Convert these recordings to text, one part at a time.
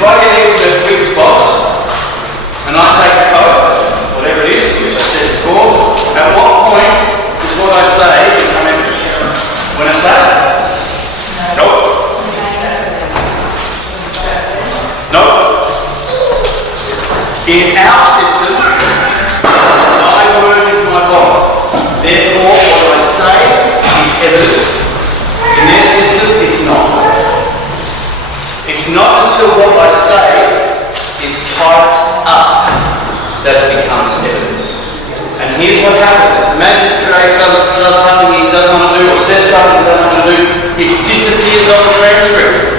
if I get into the witness box and I take the oath, whatever it is, which I said before, at what point is what I say become evidence? When I say it? Nope. Nope. In our system, my word is my bond. Therefore, what I say is evidence. In their system, it's not. It's not until what I say is typed up that it becomes evidence. And here's what happens. If the magistrate does something he doesn't want to do, or says something he doesn't want to do, it disappears off the transcript.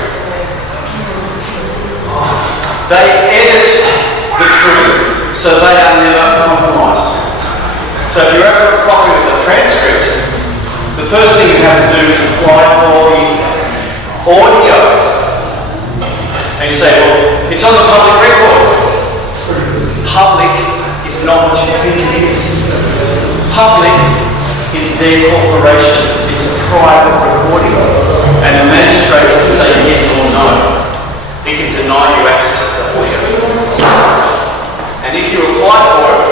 They edit the truth, so they are never compromised. So if you're after a copy of the transcript, the first thing you have to do is apply for the audio. And you say, well, it's on the public record. Public is not what you think it is. Public is their corporation. It's a private recording. And the magistrate can say yes or no. He can deny you access to the audio. And if you apply for it,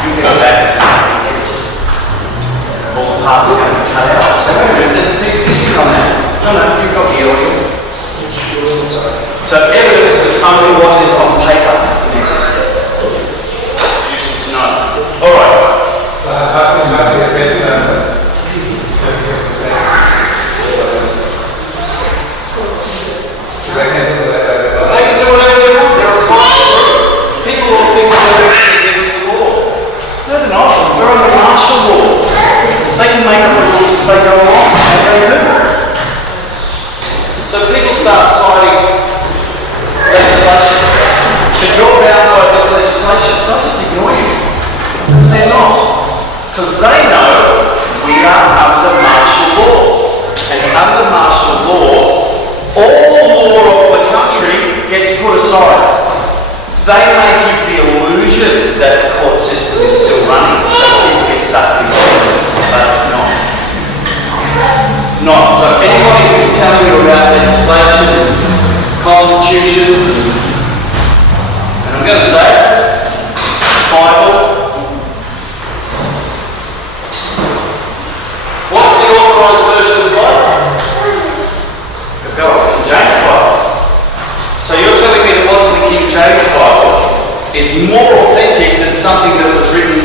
you get it back and it's going to be empty. All the parts are going to be cut out. So wait a minute, there's a piece missing on that. No, you've got the audio. So evidence is only what is on paper in their system. Useful to know. Alright. They can do whatever they want. They're a fine. People will think they're against the law. No, they're not. They're under martial law. They can make up the rules as they go along, and they do. So people start citing legislation. If you're bound by this legislation, they'll just ignore you. Because they're not. Because they know we are under martial law. And under martial law, all law of the country gets put aside. They may give the illusion that the court system is still running, so people get sucked into it, but it's not. It's not. So anybody who's telling you about legislation, constitutions, and I'm going to say Bible. What's the authorised version of the Bible? The King James Bible. So you're telling me that what's in the King James Bible is more authentic than something that was written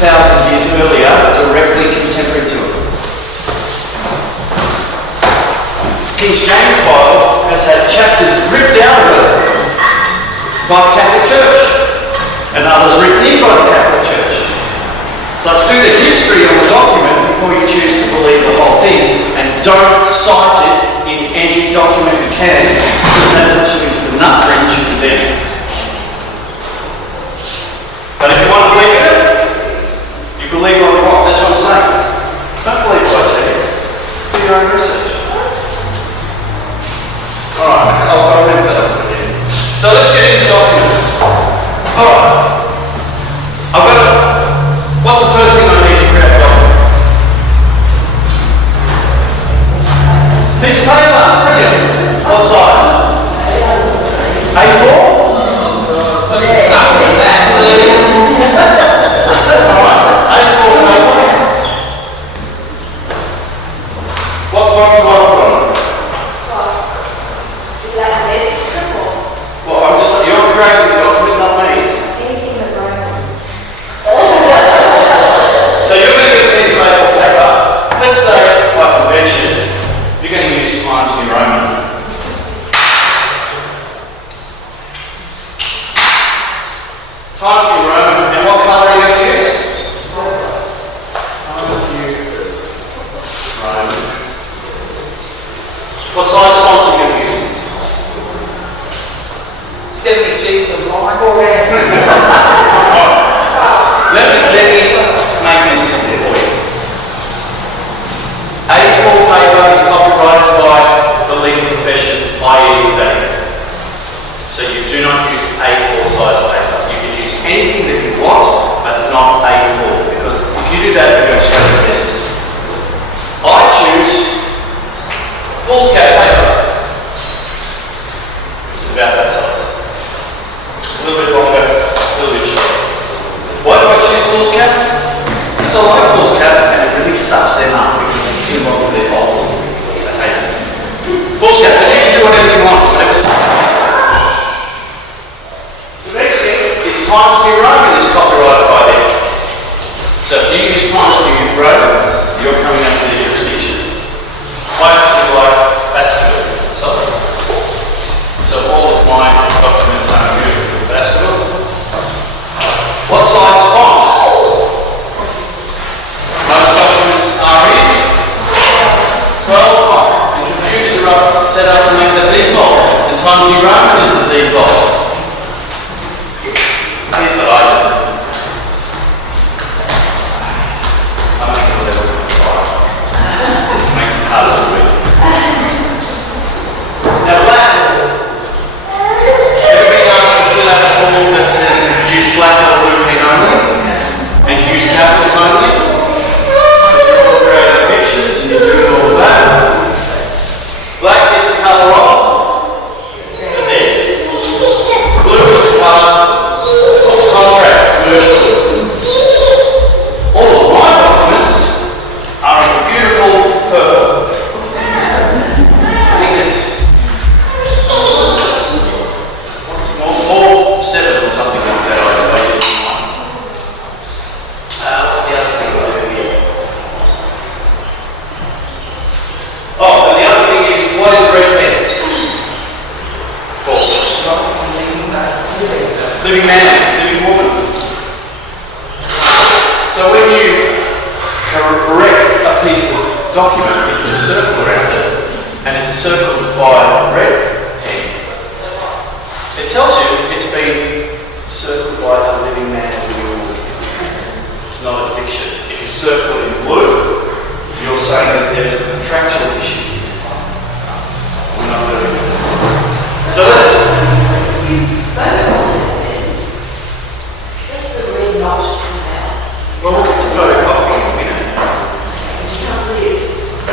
1,000 years earlier, directly contemporary to it. King James Bible has had chapters ripped out of it by the Catholic Church and others written in by the Catholic Church. So let's do the history of the document before you choose to believe the whole thing, and don't cite it in any document you can, because that puts you into the nut fringe of them. But if you want to believe in it, you believe on the rock. That's what I'm saying. Don't believe what I tell you. Do your own research. Alright, I'll throw it in there. So let's get into documents. Alright. What's the first thing I need to create a document? Piece of paper. Brilliant. What size? A4? Alright, A4 and A4. What font do I put on it? Well, you're creating the document, not me. So you're going to get a piece of A4 paper. Let's say, by convention, you're going to use Times New Roman. Times New Roman, and what colour are you going to use? Times New Roman. What size font are you going to use? 70 G's of line. Let me make this simple for you. A4 paper is copyrighted by the legal profession, i.e. that. So you do not use A4 size paper. You can use anything that you want, but not A4, because if you do that, you're going straight to the system. I choose foolscap paper. It's about Times New Roman is copyrighted by them. So if you use Times New Roman, you're coming under the jurisdiction. I actually like Baskerville. So all of my documents are moved to Baskerville. What size font? Most documents are in 12 font. The computers are set up to make the default. And Times New Roman is the default. Here's what I do. I make it a little bit it makes it harder to read. Now Latin, everybody asks to fill out a form that says use black or blue pen only, and to use capitals only. You're creating pictures and you're doing all of that. Black is the colour of the dead. Blue is the colour of contract, commercial. All of my documents are in beautiful purple. I think it's more 7 or something like that. I use mine. What's the other thing I do here? Oh, and the other thing is, what is red pen? Living man, living woman. So when you correct a piece of document, you put a circle around it, and it's circled by red pen, it tells you it's been circled by a living man and living woman. It's not a fiction. If you circle it in blue, you're saying that there's a contractual issue. We're not doing it. So let's. Well, look at the photocopying a minute.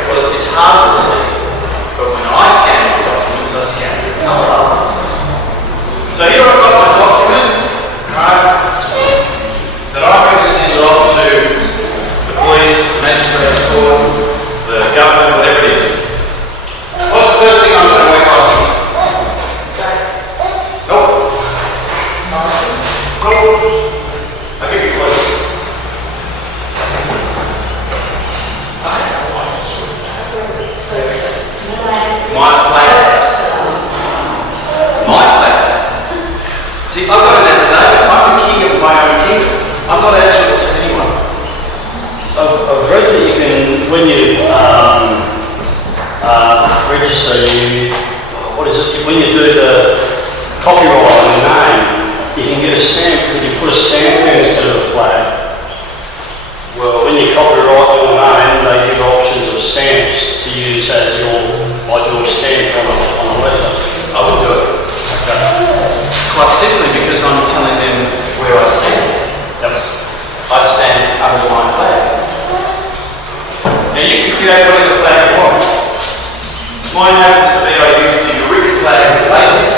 Well, it's hard to see, but when I scan the documents, I scan the colour. So here I've got my document, right, that I'm going to send off to the police, the magistrate's court, the government, whatever it is. What's the first thing I'm going to wake up with? Nope. Nope. I'll give you close. My flag. My flag. See, I've got an affidavit. I'm the king of my own kingdom. I'm not answerable to anyone. I've read that you can, when you register, when you do the copyright on your name, you can get a stamp. Could you put a stamp there instead of a flag? Well, when you copyright your name, they give options of stamps to use as your stamp on a letter. I will do it. Okay. Quite simply because I'm telling them where I stand. Yep. I stand under my flag. Now you can create whatever flag you want. Mine happens to be I use the Eureka flag as a basis.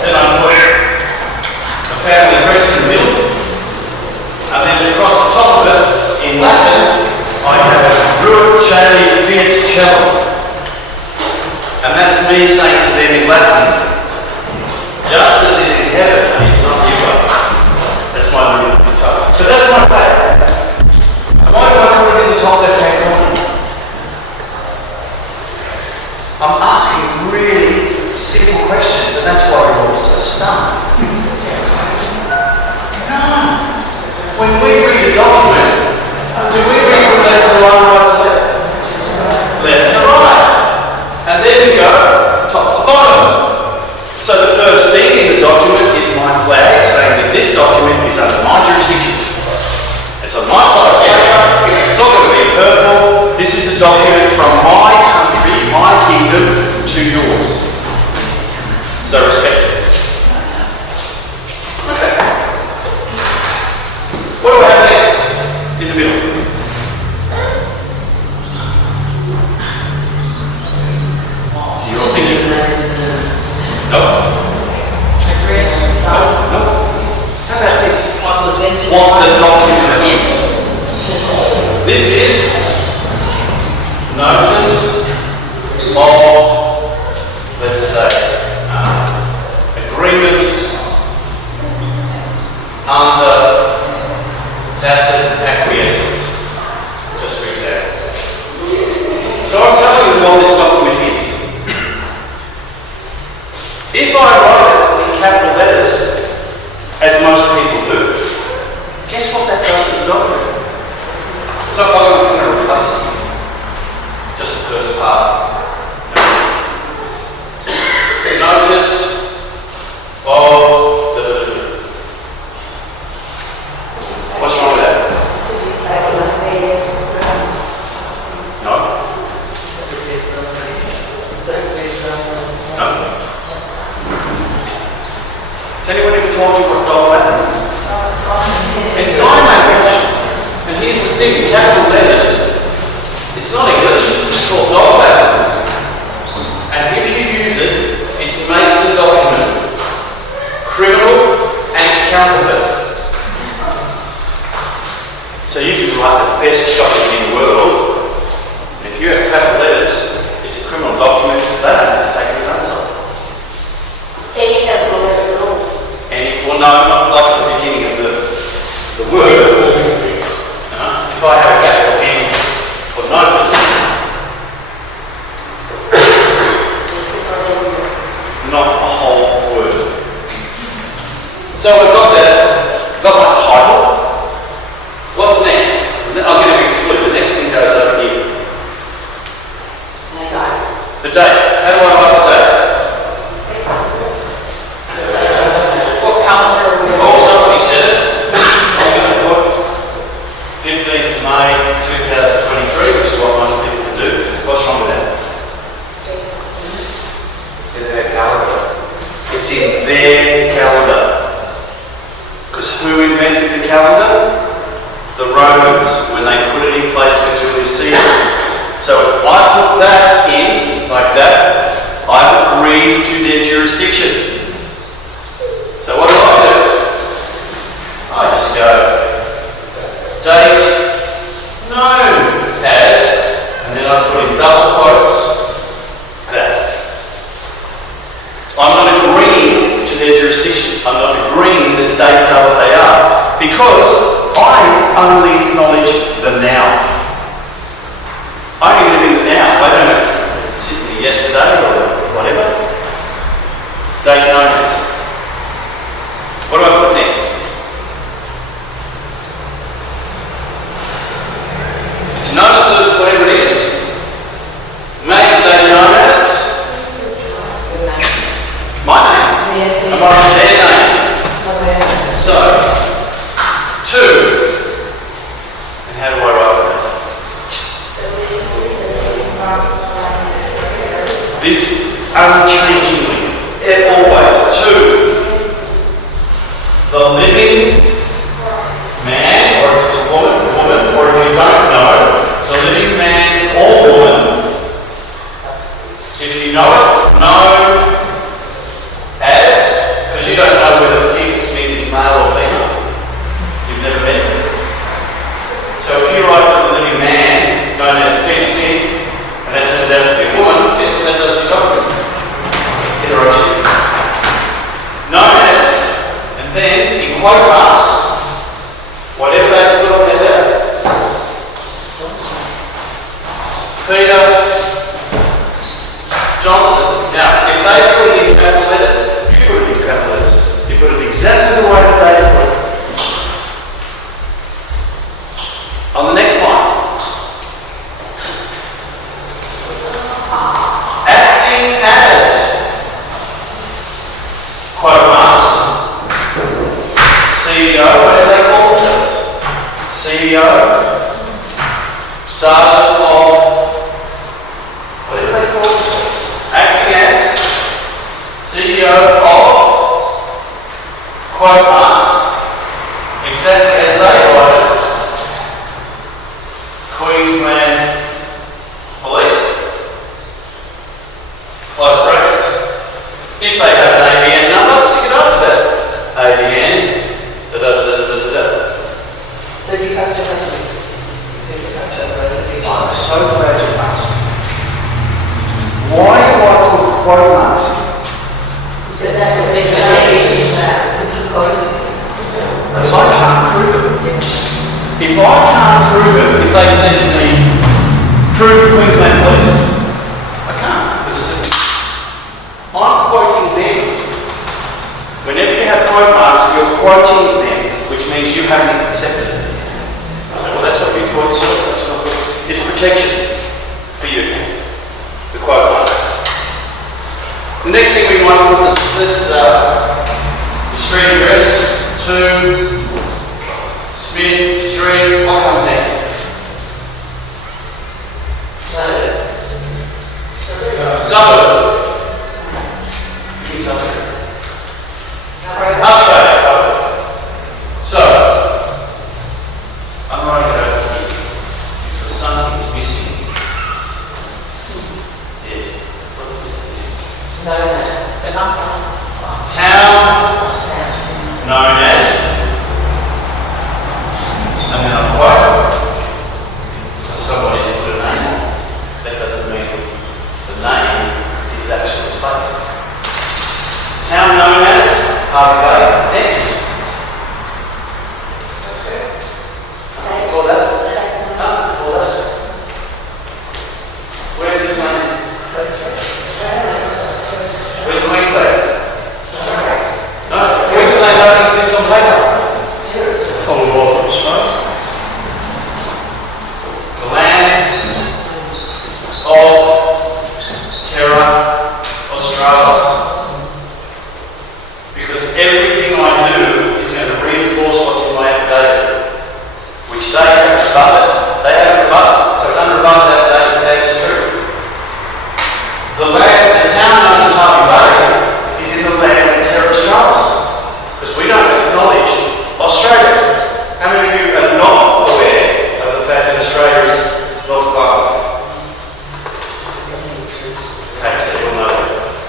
Then I put a family crest in the middle. And then across the top of it, in Latin, I have Ruit Chali Fiat Cello. And that's me saying to them in Latin, justice is in heaven, not you guys. That's my little guitar. So that's my flag. Why do I put it in the top left-hand corner? I'm asking really simple questions, and that's why we're all so stunned. No. When we read a document, do we read from left to right, right to left? Left to right. And then we go top to bottom. So the first thing in the document is my flag saying that this document is under my jurisdiction. It's on my size paper. It's all going to be purple. This is a document from my country, my kingdom, to yours. So respect it. Okay. What do I have next? In the middle. So you're thinking, no. No. How about this? What the document is. This is notice of, let's say, agreement ever told you what dog Latin is? It's sign language. And here's the thing, capital letters, it's not English, it's called dog Latin. And if you use it, it makes the document criminal and counterfeit. So you can write the best document in the world, and if you have capital letters, it's a criminal document, they don't have to take it outside. Any capital letters at all? Well, no, not like at the beginning of the word. If I have a capital N for notice, not a whole word. So we've got that, got my title. What's next? I'm going to be clear. The next thing goes over here. The date. How do I write the date? What calendar are we on? Oh, somebody said it. I'm going to put 15th of May 2023, which is what most people can do. What's wrong with that? It's in their calendar. It's in their calendar. Because who invented the calendar? The Romans, when they put it in place for Julius Caesar. So if I put that in, like that, I've agreed to their jurisdiction. So what do? I just go, date known as, and then I put in double quotes, that. I'm not agreeing to their jurisdiction. I'm not agreeing that dates are what they are, because I only acknowledge the now. I only live in the now. I don't sit in the yesterday or whatever. Date known as. What do I put next? It's notice of whatever it is. Make the date known as. My name. Am I on their name? So, 2. And how do I write that? This unchangingly, always. 2. The living man, or if it's a woman, or if you don't know, the living man or woman. If you know it, know as, because you don't know whether Peter Smith is male or female. You've never met him. So if you write to the living man, known as Peter Smith, and that turns out to be a woman, guess what that does to your document? It writes you. Known as, and then in quote marks, whatever they put on their letter. Peter Johnson. Now, if they put it in capital letters, you put it in capital letters. You put it exactly the way that they put it. On the next line. Acting as, quote marks, CEO, whatever they call themselves. CEO, Sergeant of, whatever they call themselves. Acting as, CEO of, quote marks, exactly as they write it. Queensland Police, close brackets. If they have an ABN number, stick it after that. ABN, da-da-da-da-da-da-da. So do you have to have I'm so glad you asked. Why do I put quote marks in? Because that's a big name. It's close. Because I can't prove it. If I can't prove it, if they said to me, prove Queensland Police, I can't, because I'm quoting them. Whenever you have quote marks, you're quoting them, which means you haven't accepted it. I say, well, that's what you quote yourself. That's not good. It's protection for you, the quote marks. The next thing we might put is the street address to Smith Street. What comes next? Suburb. Suburb. Okay. Town known as, and then a quote, so somebody's put a name, that doesn't mean the name is actually the space. Town known as Hervey Bay. Next. Before that. Before that. Where's this land? Where's Queensland? No, Queensland don't exist on paper. Commonwealth of Australia. The land of Terra Australis. Because everything I do is going to reinforce what's in my affidavit, which they have rebutted. They have rebutted. So an unrebutted affidavit stands true. The land, the town known as Hervey Bay, is in the land of Terra Australis. Because we don't acknowledge Australia. How many of you are not aware of the fact that Australia is North Island? Okay, so you'll know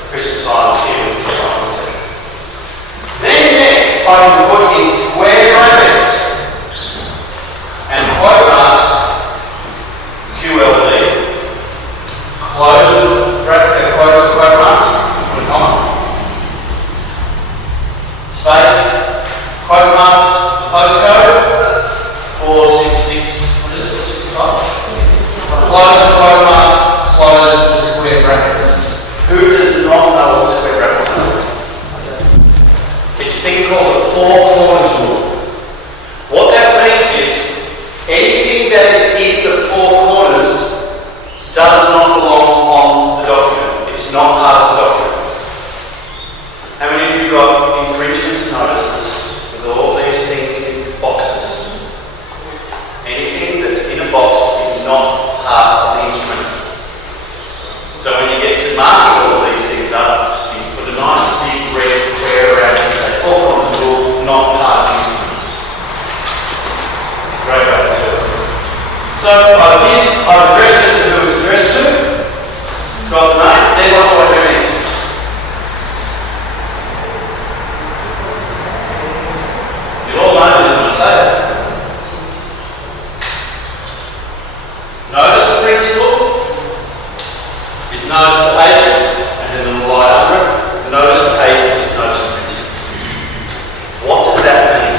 Christmas Island here is the island. Then next, I can put in square brackets and quote marks QLD, close bracket, close quote marks, put a comma, space, quote marks, postcode, 466, what is it, 465? Close the quote marks, close the square brackets. Who does not know what square brackets are? It's a thing called the four corners rule. What that means is anything that is in the four corners does not belong on the document. It's not part of the document. How many of you got infringements notices with all these things in boxes? Anything that's in a box is not part of the instrument. So when you get to marking all of these things up, you put a nice big red square around it and say four corners rule, not part of the instrument. It's a great way to do it. So I've addressed it to who it's addressed to, got the name, then what do I do next? You'll all know this when I say it. Notice the principle is notice the agent, and then the line under it, notice the agent is notice the principle. What does that mean?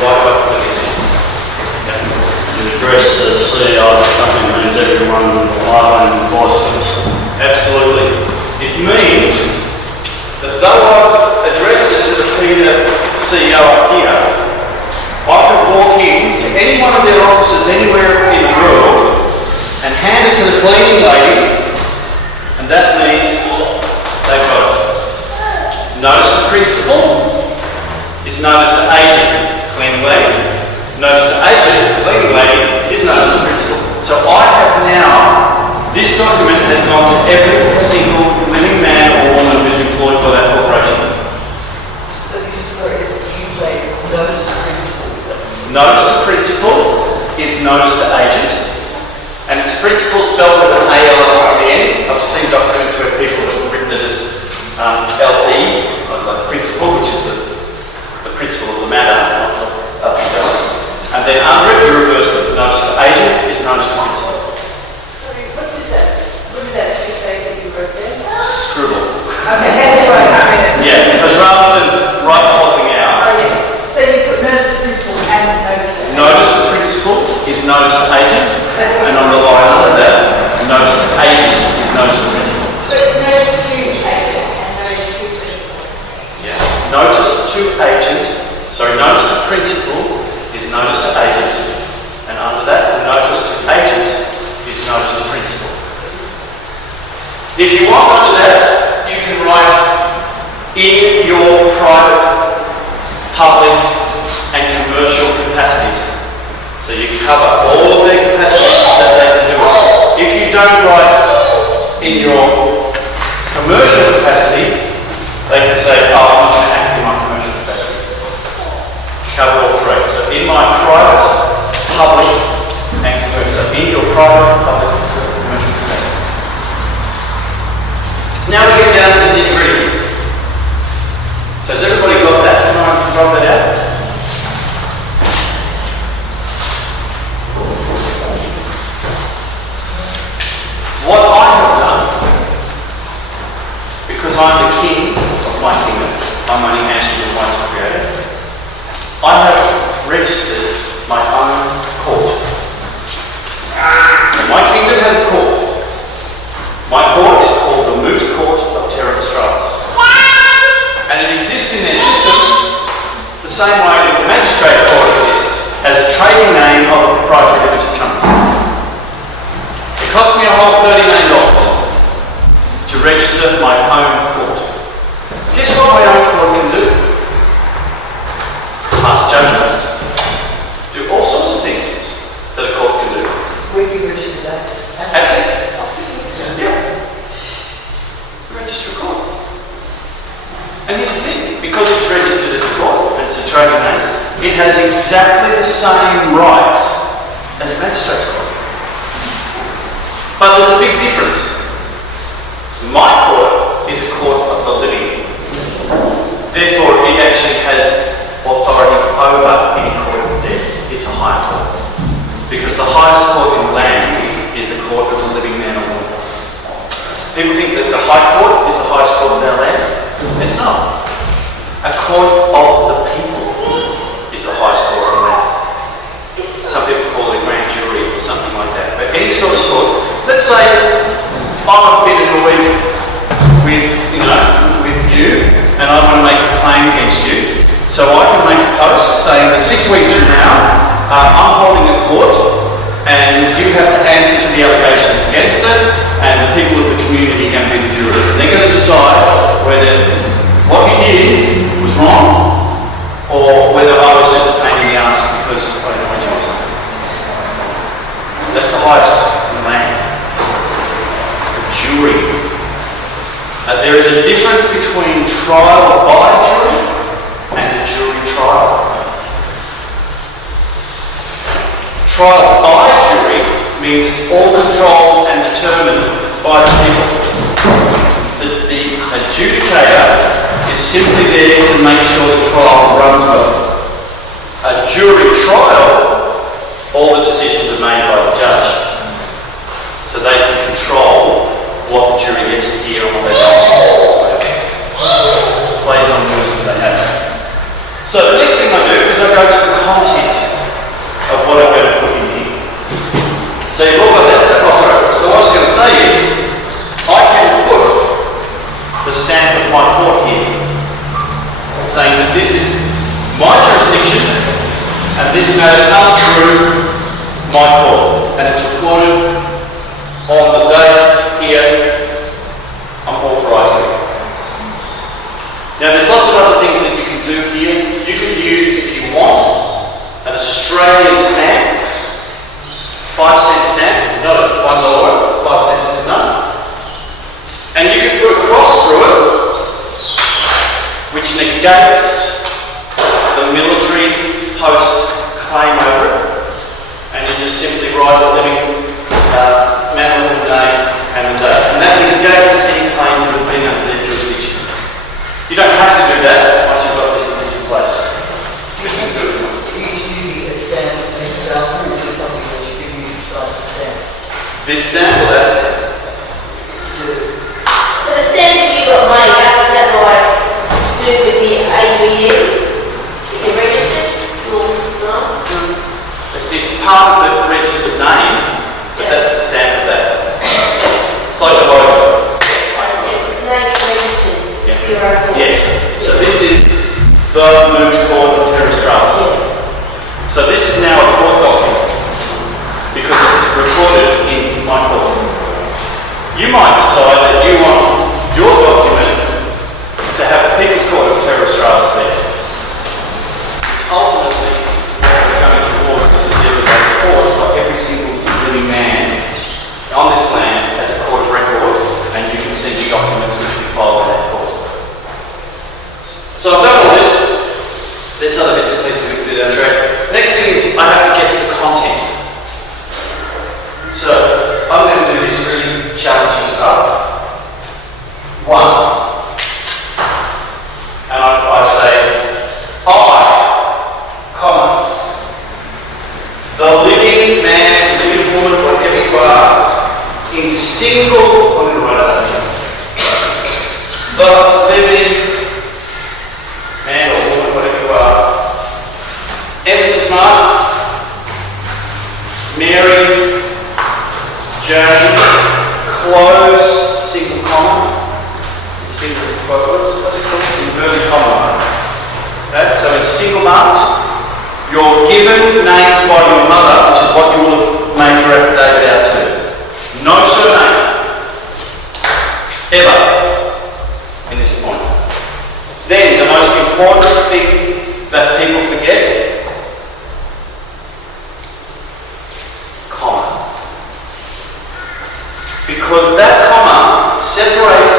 Why do I put it in there? You address the CEO of the company means everyone on the line and vice versa. Absolutely. It means that though I've addressed it to the CEO up here, I could walk in to any one of their offices anywhere in the world and hand it to the cleaning lady, and that means they've got it. Notice the principle is notice the agent, cleaning lady. Notice the agent, cleaning lady, is notice the principle. So I have now, this document has gone to every single living man or woman who's employed by that corporation. So you say notice the principle. Notice the principle is notice the agent, and it's principle spelled with an AL at the end. I've seen documents where people have written it as LE. I was like principle, which is the principle of the matter, not the spelling. And then under it, you reverse it. Notice the agent is notice the principle. So what is that? What does that actually say that you wrote there? Scribble. Okay, that's right. Yeah, because rather than right clothing out. Oh yeah. So you put notice the principle and notice it. Notice the principle is notice the agent, and on the line under that, notice the agent is notice the principle. So it's notice to agent and notice to principle. Yeah. Notice to agent, notice the principle is notice to agent, and under that, notice to agent is notice to principle. If you want under that, you can write in your private, public, and commercial capacities. So you cover all of their capacities that they can do it. If you don't write in your commercial capacity, they can say, oh, I'm not going to act in my commercial capacity. Cover all three. So in my private, public, and commercial. So in your private, public, and commercial capacity. Now we get down to the nitty-gritty. because I'm the king of my kingdom, I'm only answering to my creator, I have registered my own court. So my kingdom has a court. My court is called the Moot Court of Terra Australis. And it exists in their system the same way that the magistrate court exists, as a trading name of a proprietary limited company. It cost me a whole $30 million to register my own court. Guess what my own court can do? Pass judgments, do all sorts of things that a court can do. Where do you register that? That's it. Yeah. Register a court. And here's the thing, because it's registered as a court, and it's a trading name, it has exactly the same rights as a magistrate's court. But there's a big difference. My court is a court of the living. Therefore, it actually has authority over any court of the dead. It's a high court. Because the highest court in the land is the court of the living man or woman. People think that the High Court is the highest court in our land. It's not. A court of the people is the highest court in the land. Some people call it a grand jury or something like that. But any sort of court. Let's say I'm a bit annoyed with you, and I want to make a claim against you. So I can make a post saying that 6 weeks from now, I'm holding a court, and you have to answer to the allegations against it, and the people of the community are going to be the jury. And they're going to decide whether what you did was wrong, or whether I was just a pain in the ass because I annoyed you or something. That's the highest in the land. The jury. There is a difference between trial by jury and a jury trial. Trial by jury means it's all controlled and determined by the people. The adjudicator is simply there to make sure the trial runs well. A jury trial, all the decisions are made by the judge. So they can control what the jury gets to hear and what they don't. Plays on rules that they have. So the next thing I do is I go to the content of what I'm going to put in here. So you've all got that. So what I was going to say is, I can put the stamp of my court here, saying that this is my jurisdiction, and this matter comes through my court, and it's recorded on the date here I'm authorising it. Now there's lots of other things that you can do here. You can use, if you want, an Australian stamp, 5-cent stamp, not a $1, 5 cents is enough. And you can put a cross through it, which negates the military post claim over it. And you just simply write the living man of the day and the day. And that negates any claims that have been under their jurisdiction. You don't have to do that once you've got this in place. You can do it. Are you just using a stamp as an example, or is it something that you can use besides a stamp? This stamp or that stamp? So the stamp that you got made up, is that like to do with the ABD? You can register or not? It's part of the registered name, but that's the stamp of that. It's like a logo. The name is registered. Yeah. Your own court. Yes. So this is the Moot Court of Terra Australis. So this is now a court document because it's recorded in my court. You might decide that you want your document to have the People's Court of Terra Australis there. Ultimately, what we're going towards is that there is a court for every single living man on this land as a court of record, and you can see the documents which we file in that court. So I've done all this. There's other bits and pieces we can do down the track. Next thing is I have to get to the content. So I'm going to do this really challenging stuff. what's it called? Inverted comma mark. Okay, so in single marks, you're given names by your mother, which is what you will have made your affidavit out to. No surname. Ever. In this point. Then, the most important thing that people forget, comma. Because that comma separates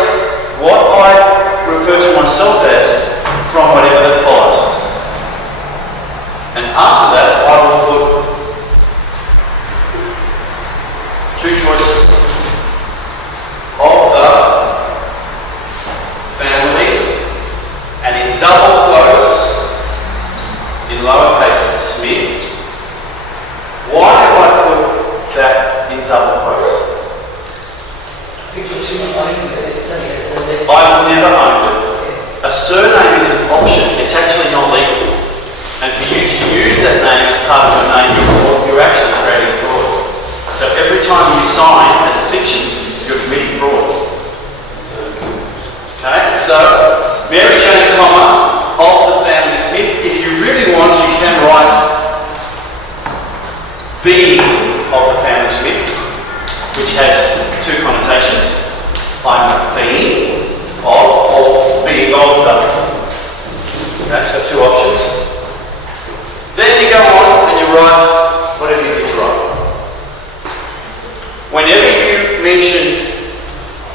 what I refer to myself as from whatever that follows. And after that, I will put two choices of the family, and in double quotes, in lowercase Smith. Why have I put that in double quotes? Because you're not owning it, it's only a letter. I've never owned it. A surname is an option, it's actually not legal. And for you to use that name as part of your name, you're actually creating fraud. So every time you sign as a fiction, you're committing fraud. Okay, so Mary Jane, comma, of the family Smith. If you really want, you can write being of the family Smith, which has two connotations. I'm being of or being of the. Okay, so two options. Then you go on and you write whatever you need to write. Whenever you mention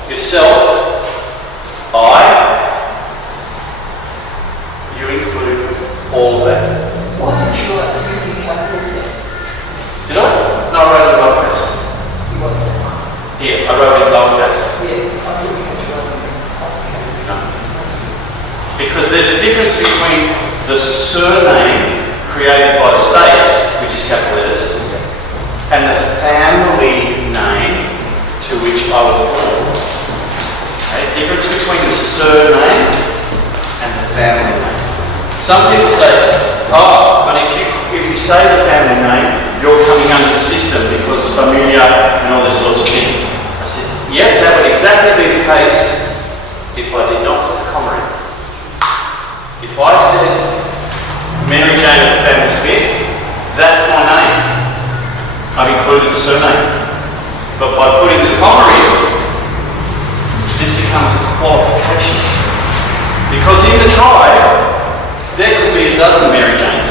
yourself, you include all of that. Why don't you write something like this? Did I? No, I wrote it in lowercase. You want that? Here, I wrote it in lowercase. Yeah, I thought you had to write it in uppercase. No. Because there's a difference between the surname created by the state, which is capital letters, and the family name to which I was born. Okay, difference between the surname and the family name. Some people say, oh, but if you say the family name, you're coming under the system because familiar and all this sorts of thing. I said, yeah, that would exactly be the case if I did not put a comma in. If I said Mary Jane of the family Smith, that's my name. I've included the surname. But by putting the comma in, this becomes a qualification. Because in the tribe, there could be a dozen Mary Janes.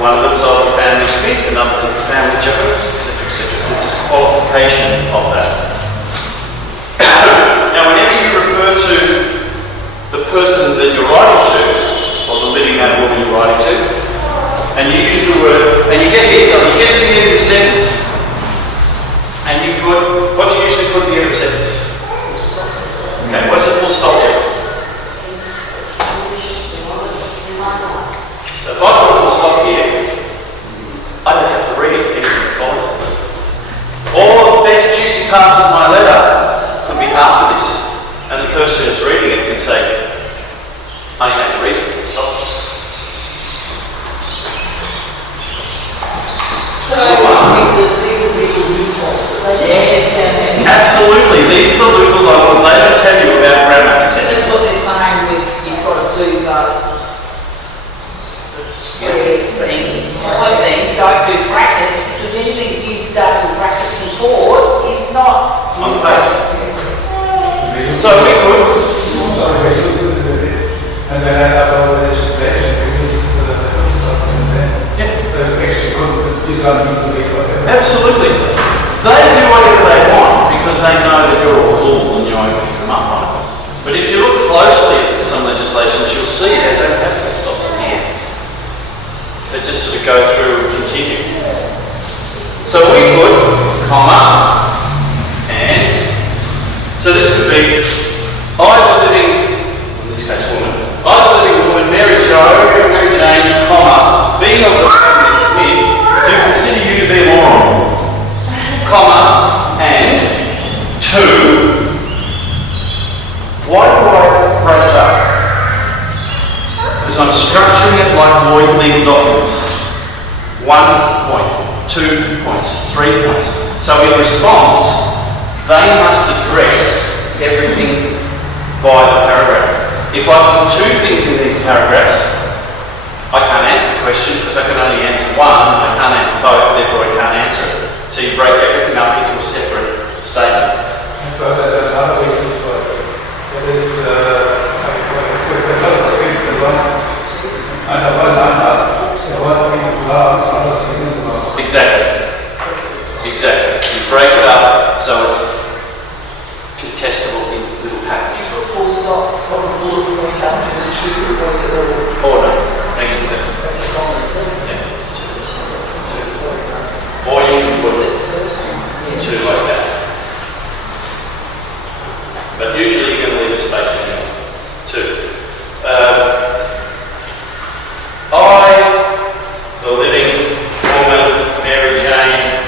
One of them's of the family Smith, another's of the family Jones, etc., etc. So this is a qualification of that. Now, whenever you refer to the person that you're writing to, or the living man or woman you're writing to, and you use the word, and you get here, so you get to the end of the sentence, and you put, what do you usually put at the end of the sentence? Okay, what's the full stop to? So if I put a full stop here, I don't have to read it, anything follows. All the best juicy parts of my letter could be after this, and the person who's reading it can say, I only have to read it, full stop. So these are legal loopholes. Yes. Absolutely, these are the legal loopholes. They don't tell you about grammar, etc. That's what they're saying with you've got to do the square thing. One thing, don't do brackets, because anything that you've done in brackets in court is not On the page. So we could. And then I thought about the legislation because the full stop in there. Yeah. So actually you don't need to make whatever. Absolutely. They do whatever they want because they know that you're all fools and you're opening them up on it. But if you look closely at some legislations, you'll see they don't have full stops in the end. They just sort of go through and continue. So we put comma, and so this could be I, the living, in this case woman, I, the living woman, Mary Jane, comma, being of the family Smith, do consider you to be a moron, comma, and two. Why do I break it up? Because I'm structuring it like legal documents. 1 point, 2 points, 3 points. So in response, they must address everything by the paragraph. If I put two things in these paragraphs, I can't answer the question because I can only answer one and I can't answer both, therefore I can't answer it. So you break everything up into a separate statement. So that another way to put it is, the one thing is love, the other thing is love. Exactly. Exactly. You break it up so it's contestable in little packets. Full stops, one bullet point under the two, or is it all? Or no. Thank you. That's a common, isn't it? Yeah. Or you can put it two like that. But usually you're going to leave a space in there. Two. The living woman, Mary Jane,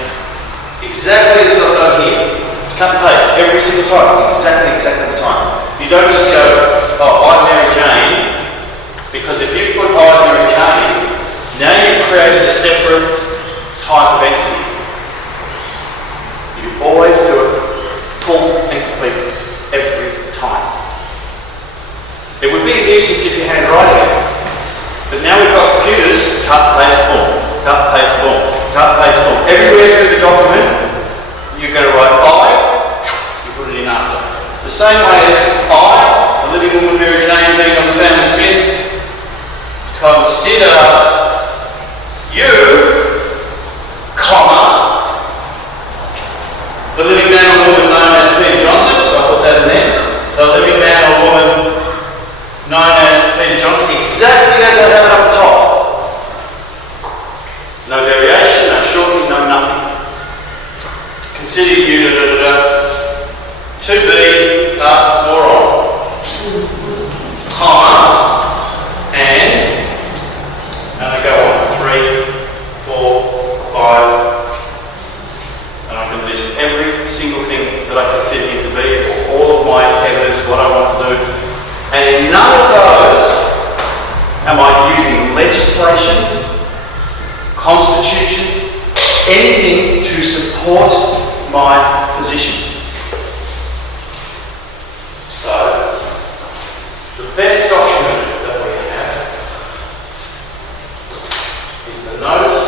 exactly as I've done here. It's cut and paste every single time, exactly the time. You don't just go, oh, I'm Mary Jane, because if you've put I'm Mary Jane, now you've created a separate type of entity. You always do it full and complete every time. It would be a nuisance if you're handwriting it. But now we've got computers, cut, paste, boom, cut, paste, boom, cut, paste, boom. Everywhere through the document, you're going to write I, you put it in after. The same way as I, the living woman Mary Jane being on the family Smith, consider you, comma, the living man or woman known as Peter Johnson, so I'll put that in there. The living man or woman known as Peter Johnson, exactly as I have it up the top. No variation, no shortening, no nothing. Consider you to be a moron, comma, and I go on 3, 4, 5, and I can list every single thing that I consider him to be, or all of my evidence, what I want to do. And in none of those am I using legislation, constitution, anything to support my position. So, the best document that we have is the notice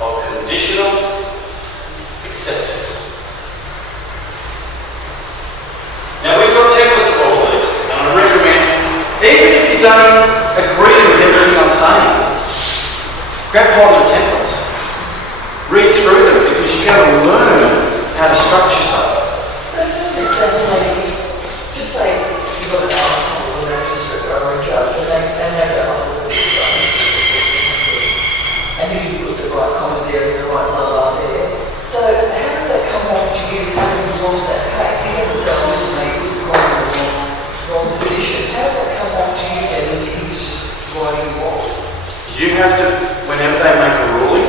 of conditional acceptance. Now we've got templates of all these, and I recommend, even if you don't agree with everything I'm saying, grab hold of the templates, read through them, because you're going to learn how to structure stuff. So it's an example, maybe, just say you've got an arsenal or a magistrate or a judge, and they've got a look at this stuff. And you put the right comment there and the right blah blah there. So how does that come back to you having lost that case? He doesn't say, listen, mate, you've gone in the wrong position. How does that come back to you then when he was just writing you off? You have to, whenever they make a ruling,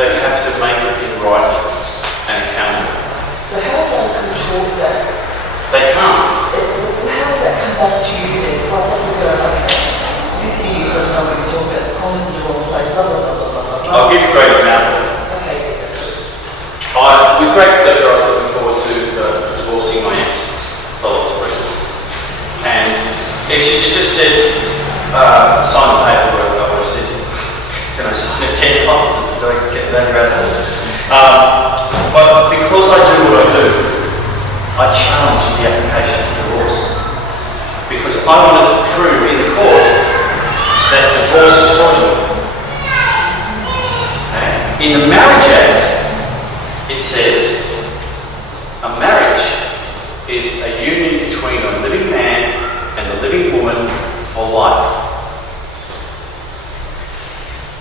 they have to make it in writing and accountable. So how do they control that? They can't. How would that come back to you then? Like they would go, okay, this idiot doesn't know what he's talking about, the commas in the wrong place, blah blah blah blah blah blah. I'll give you a great example. Okay, that's good. With great pleasure, I was looking forward to divorcing my ex for lots of reasons. And if she had just said, sign the paperwork, I would have said, can I sign it 10 times so I can get that around? But because I do what I do, I challenged the application for divorce. Because I wanted to prove in the court that divorce is fraudulent. Okay? In the Marriage Act, it says a marriage is a union between a living man and a living woman for life.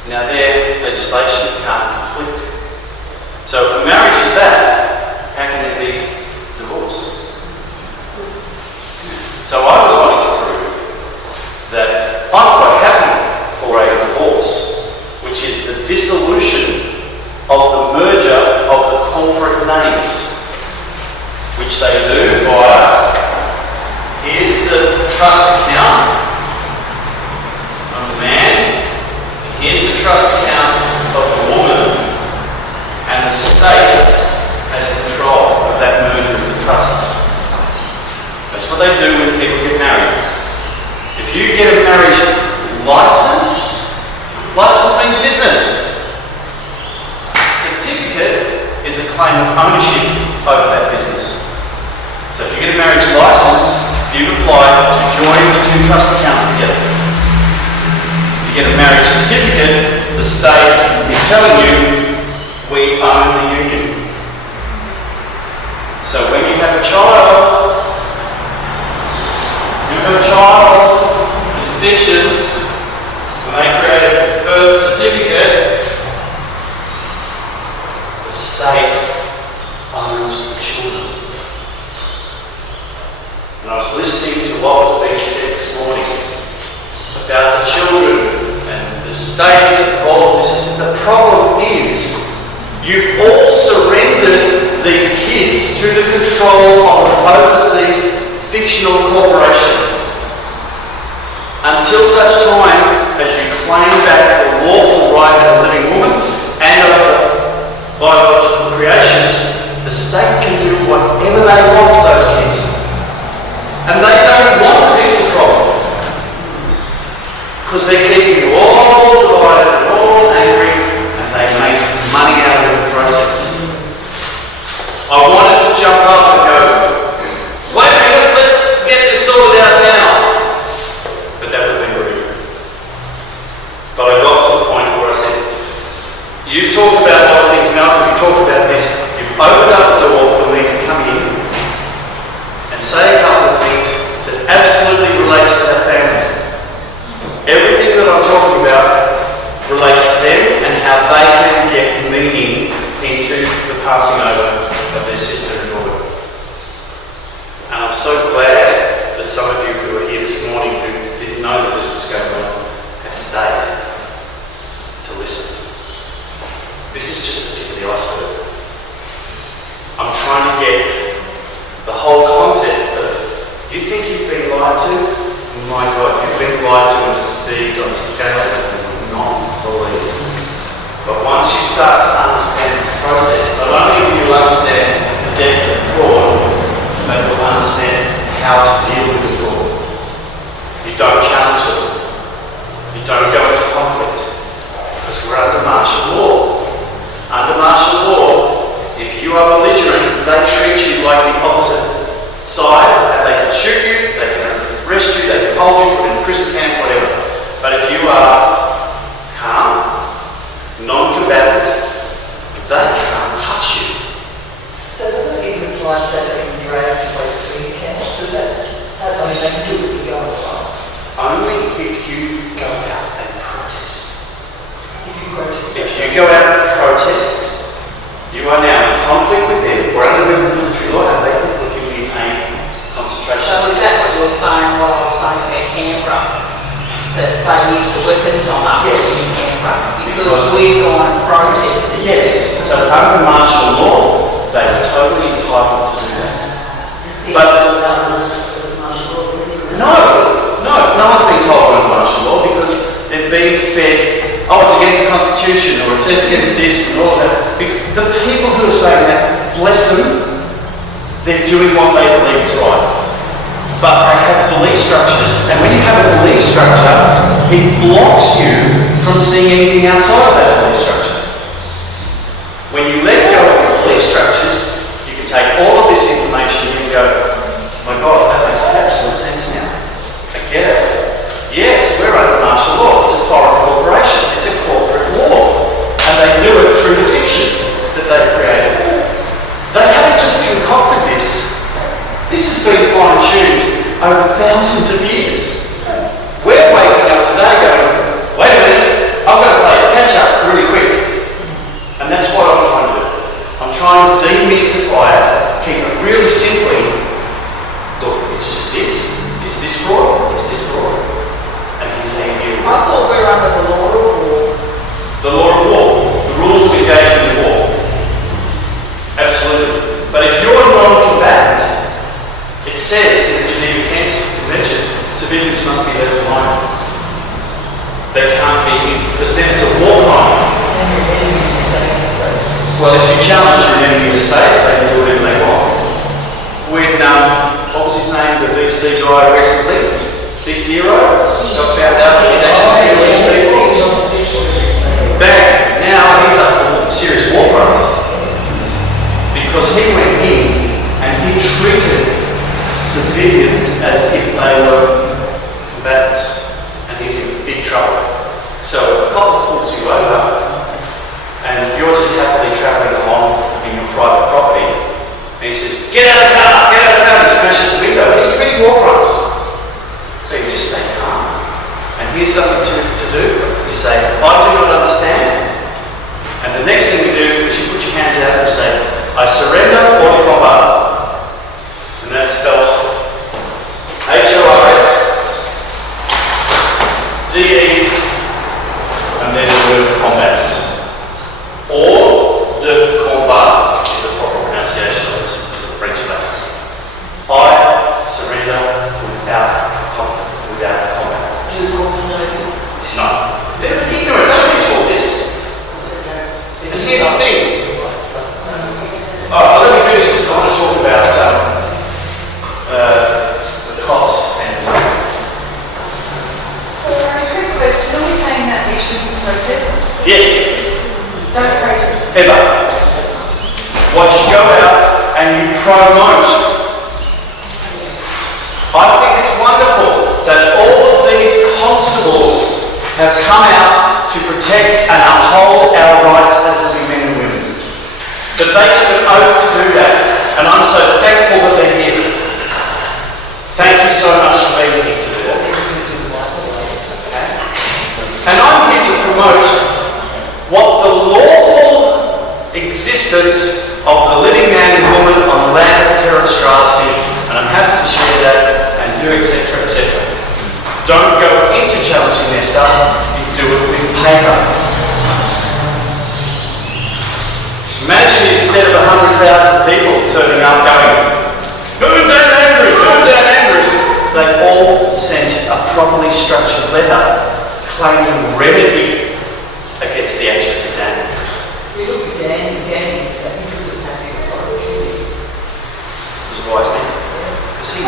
Now their legislation can't conflict. So if a marriage is that, how can it be divorce? So I was wanting to prove that I'm quite happy for a divorce, which is the dissolution of the merger of the corporate names, which they do via, here's the trust account of the man, here's the trust account of the woman, and the state That's what they do when people get married. If you get a marriage license means business. Certificate is a claim of ownership over that business. So if you get a marriage license, you've applied to join the two trust accounts together. If you get a marriage certificate, the state is telling you, we own the union. So when you have a child, it's addiction, when they create a birth certificate, the state owns the children. And I was listening to what was being said this morning about the children and the state of all of this. I said, the problem is, you've all surrendered these kids to the control of an overseas fictional corporation. Until such time as you claim back the lawful right as a living woman and over biological creations, the state can do whatever they want to those kids. And they don't want to fix the problem. Because they're keeping you all divided and all angry, and they make money out of the process. I wanted to jump up and go, wait a minute, let's get this sorted out now. But that would have been rude. But I got to the point where I said, you've talked about a lot of things, Malcolm, you've talked about this. You've opened up the door for me to come in and say a couple of things that absolutely relates to that family. Everything that I'm talking about relates to them and how they can get meaning into the passing over of their sister and daughter. And I'm so glad that some of you who are here this morning who didn't know that this was going on have stayed to listen. This is just the tip of the iceberg. I'm trying to get the whole concept of, you think you've been lied to? Oh my God, you've been lied to and deceived on a scale that you would not believe. But once you start to understand this process, not only will you understand the depth of fraud, but you'll understand how to deal with the fraud. You don't challenge it. You don't go into conflict. Because we're under martial law. Under martial law, if you are belligerent, they treat you like the opposite side, and they can shoot you, they can arrest you, they can hold you, put in a prison camp, whatever. But if you are calm, non-combatant, they can't touch you. So doesn't it even apply so that they can drag us away to free camps? Does that, I mean, they can do it if you go on the line. Only if you go out and protest. If you protest. If you go out and protest, you are now in conflict with them, or under military law, and they can put you in a concentration. So is that what you're saying, what I was saying about Canberra? That they use the weapons on us Yes. in Canberra? Because we've gone and protested. Yes, so under martial law, they are totally entitled to do that. No one's been told under martial law because they're being fed, oh, it's against the Constitution or it's against this and all that. The people who are saying that, bless them, they're doing what they believe is right. But they have belief structures, and when you have a belief structure, it blocks you from seeing anything outside of that belief structure. When you let go of your belief structures, you can take all of this information and go, my God, that makes absolute sense now. I get it. Yes, we're under martial law. It's a foreign corporation. It's a corporate law. And they do it through the fiction that they've created. They haven't just concocted this. This has been fine-tuned over thousands of years. We're waking up today going, wait a minute, I've got to play catch-up really quick. And that's what I'm trying to do. I'm trying to demystify it, keep it really simply. Look, it's just this. It's this fraud. It's this fraud. And here's how you deal with it. I thought we were under the law of war. The law of war. The rules of engagement in war. Absolutely. But if you're a non-combatant, it says in the Geneva Convention, civilians must be left alone. They can't be, because then it's a war crime. And your enemy is saying so. Well, if you challenge your enemy in the state, they can do whatever they want. When, what was his name? The guy recently, big hero, got found out that he'd actually killed these people. Bang! Now he's up for serious war crimes. Because he went in and he treated civilians as if they were combatants. And he's in big trouble. So a cop pulls you over and you're just happily travelling along in your private property and he says, get out of the car, get out of the car, and he smashes the window. He's committing war crimes. So you just stay calm. And here's something to do. You say, I do not understand. And the next thing you do is you put your hands out and you say, I surrender or combat. And that's spelled HORSDE and then the word combat. Or de combat is the proper pronunciation of the French language. I surrender without combat. Do the courts know this? No. They're ignorant, they don't need to all this. And here's the thing. Let me finish this. I want to talk about the cops and Quick question, are we saying that we shouldn't protest? yes, Don't protest. ever. What you go out and you promote. I think it's wonderful that all of these constables have come out to protect and uphold our rights as living men and women. But they took an oath to do that, and I'm so thankful that they're here. Thank you so much for being here to do that. And I'm here to promote what the lawful existence of the living man and woman on the land of Terra Australis is, and I'm happy to share that and do etc. etc. Don't go into challenging their stuff, you do it with paper. Imagine if instead of 100,000 people turning up going, burn down Andrews, burn down Andrews, they all sent a properly structured letter claiming remedy against the actions of Dan Andrews. You look at Dan, that he took the passive authority. He was a wise man. Because he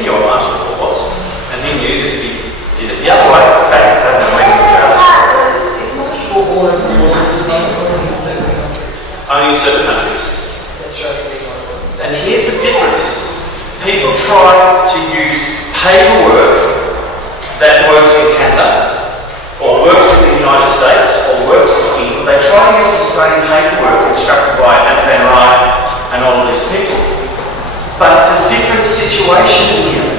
knew what martial law was, and he knew that if he did it the other way, they would have went to jail. So it's martial law all over the world, but only in certain countries. Only in certain countries. Australia being one of them. And here's the difference. People try to use paperwork that works in Canada, or works in the United States, or works in England. They try to use the same paperwork instructed by Anne Van Ryn and all of these people. But it's a different situation here.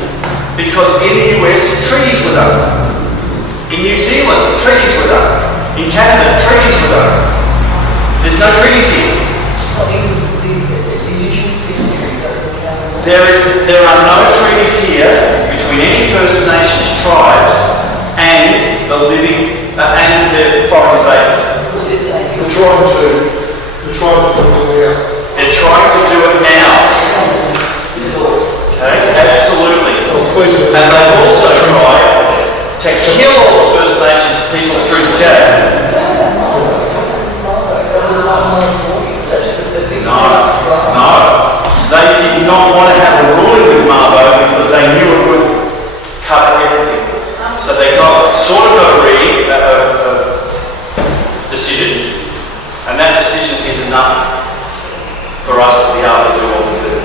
Because in the US, treaties were done. In New Zealand, treaties were done. In Canada, treaties were done. There's no treaties here. Well, even the Indigenous people treaty doesn't count. There are no treaties here between any First Nations tribes and the living and the foreign invaders. They're trying to put them out. They're trying to do it now. Okay, absolutely. And they also try to kill all the First Nations people through the jail. No. They did not want to have a ruling with Mabo because they knew it would cover everything. So they got a reading, a decision, and that decision is enough for us to be able to do what we do.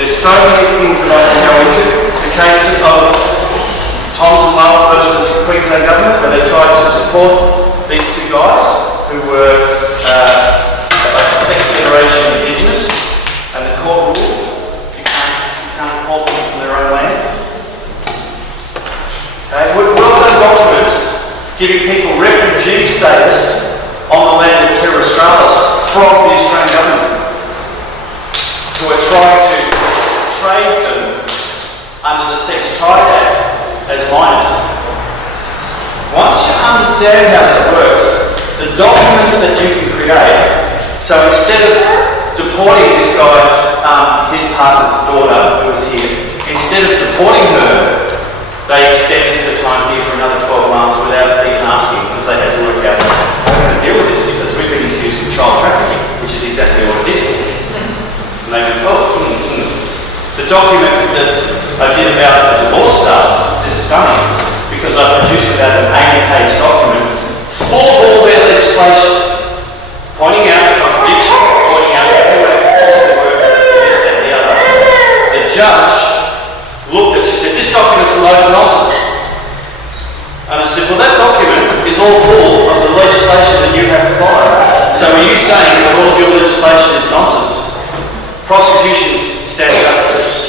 There's so many things that I can go into. The case of Thompson Love versus Queensland Government, where they tried to deport these two guys who were second generation Indigenous, and the court ruled you can't deport them from their own land. Okay, well done documents giving people refugee status on the land of Terra Australis from the Australian government, who are trying to trade them under the Sex Trade Act as minors. Once you understand how this works, the documents that you can create, so instead of deporting this guy's, his partner's daughter who was here, instead of deporting her, they extended the time here for another 12 months without even asking, because they had to work out how we're going to deal with this, because we've been accused of child trafficking, which is exactly what it is. And they went, The document that I did about the divorce stuff, this is funny, because I produced about an 80-page document full of all their legislation, pointing out the contradictions, pointing out every way possible work, this, that, and the other. The judge looked at it, she said, this document's a load of nonsense. And I said, well, that document is all full of the legislation that you have to follow. So are you saying that all of your legislation is nonsense? Prosecution stands up and says,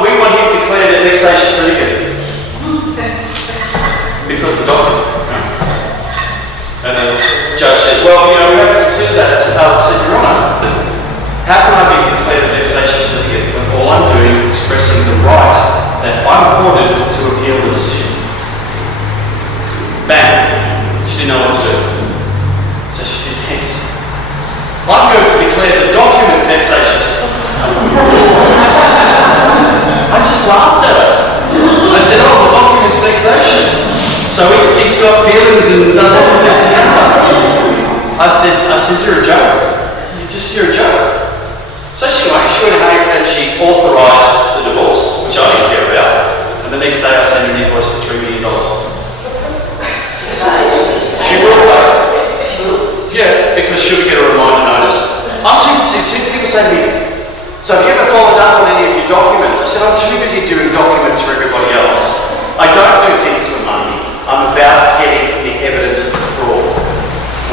we want him declared a vexatious litigant. Because the document. And the judge says, well, you know, we have to consider that. I said, Your Honour, how can I be declared a vexatious litigant when all I'm doing is expressing the right that I'm accorded to appeal the decision? Bang. She didn't know what to do. So she did next. I'm going to declare the document vexatious. I just laughed at her. I said, oh, the document's vexatious. So it's got feelings and does all this and that. I said, you're a joke. You're a joke. So she went ahead and she authorised the divorce, which I didn't care about. And the next day I sent an invoice for $3 million. She will pay. Yeah, because she'll get a reminder notice. I'm too busy. People say to me, so have you ever followed up on any of your documents? I said, I'm too busy doing documents for everybody else. I don't do things for money. I'm about getting the evidence of the fraud.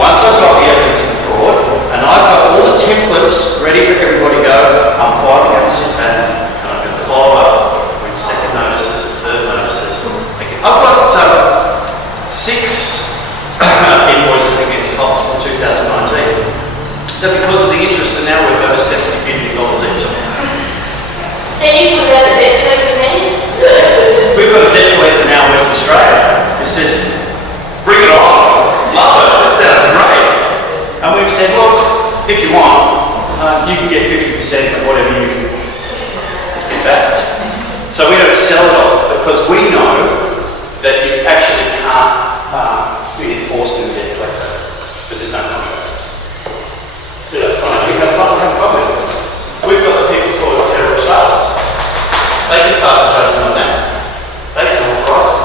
Once I've got the evidence of the fraud, and I've got all the templates ready for everybody to go, I'm quietly going to sit back and I'm going to follow up with second notices and third notices. I've got 6 invoices against Cox from 2019 that because of the interest are now worth over $70 billion each. And you put out a debt collector's hands? We've got a debt collector now in Western Australia who says, bring it on, love it, this sounds great. And we've said, look, if you want, you can get 50% of whatever you can get back. So we don't sell it off because we know that you actually can't be enforced in the debt collector because there's no contract. Yeah, that's fine. We have fun with it. We've got the People's Court of Terrible Sales. They can pass a judgment on that. They can authorise it.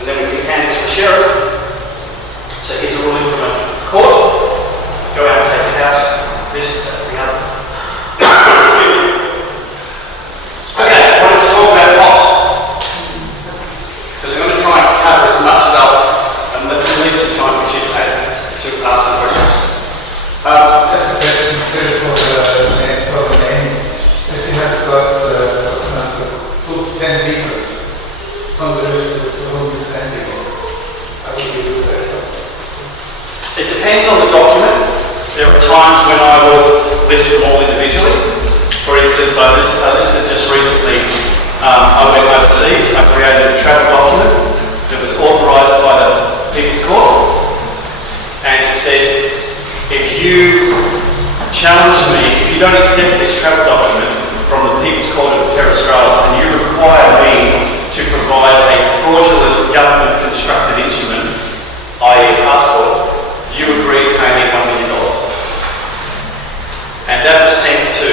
And then we can hand it to the sheriff. So here's a ruling from a court. Go out and take the house, this, that, the other. Okay, I wanted to talk about cops. Because we're going to try and cover as much stuff and leave some time for you to ask some questions. Just a question for the name. If you have got, for example, 10 people on the list to whom you're sending, how would you do that? It depends on the document. There are times when I will list them all individually. For instance, I listed just recently, I went overseas, I created a travel document that was authorised by the People's Court, and it said, if you challenge me, if you don't accept this travel document from the People's Court of Terrible Sales and you require me to provide a fraudulent government constructed instrument, i.e. a passport, you agree to pay me $1 million. And that was sent to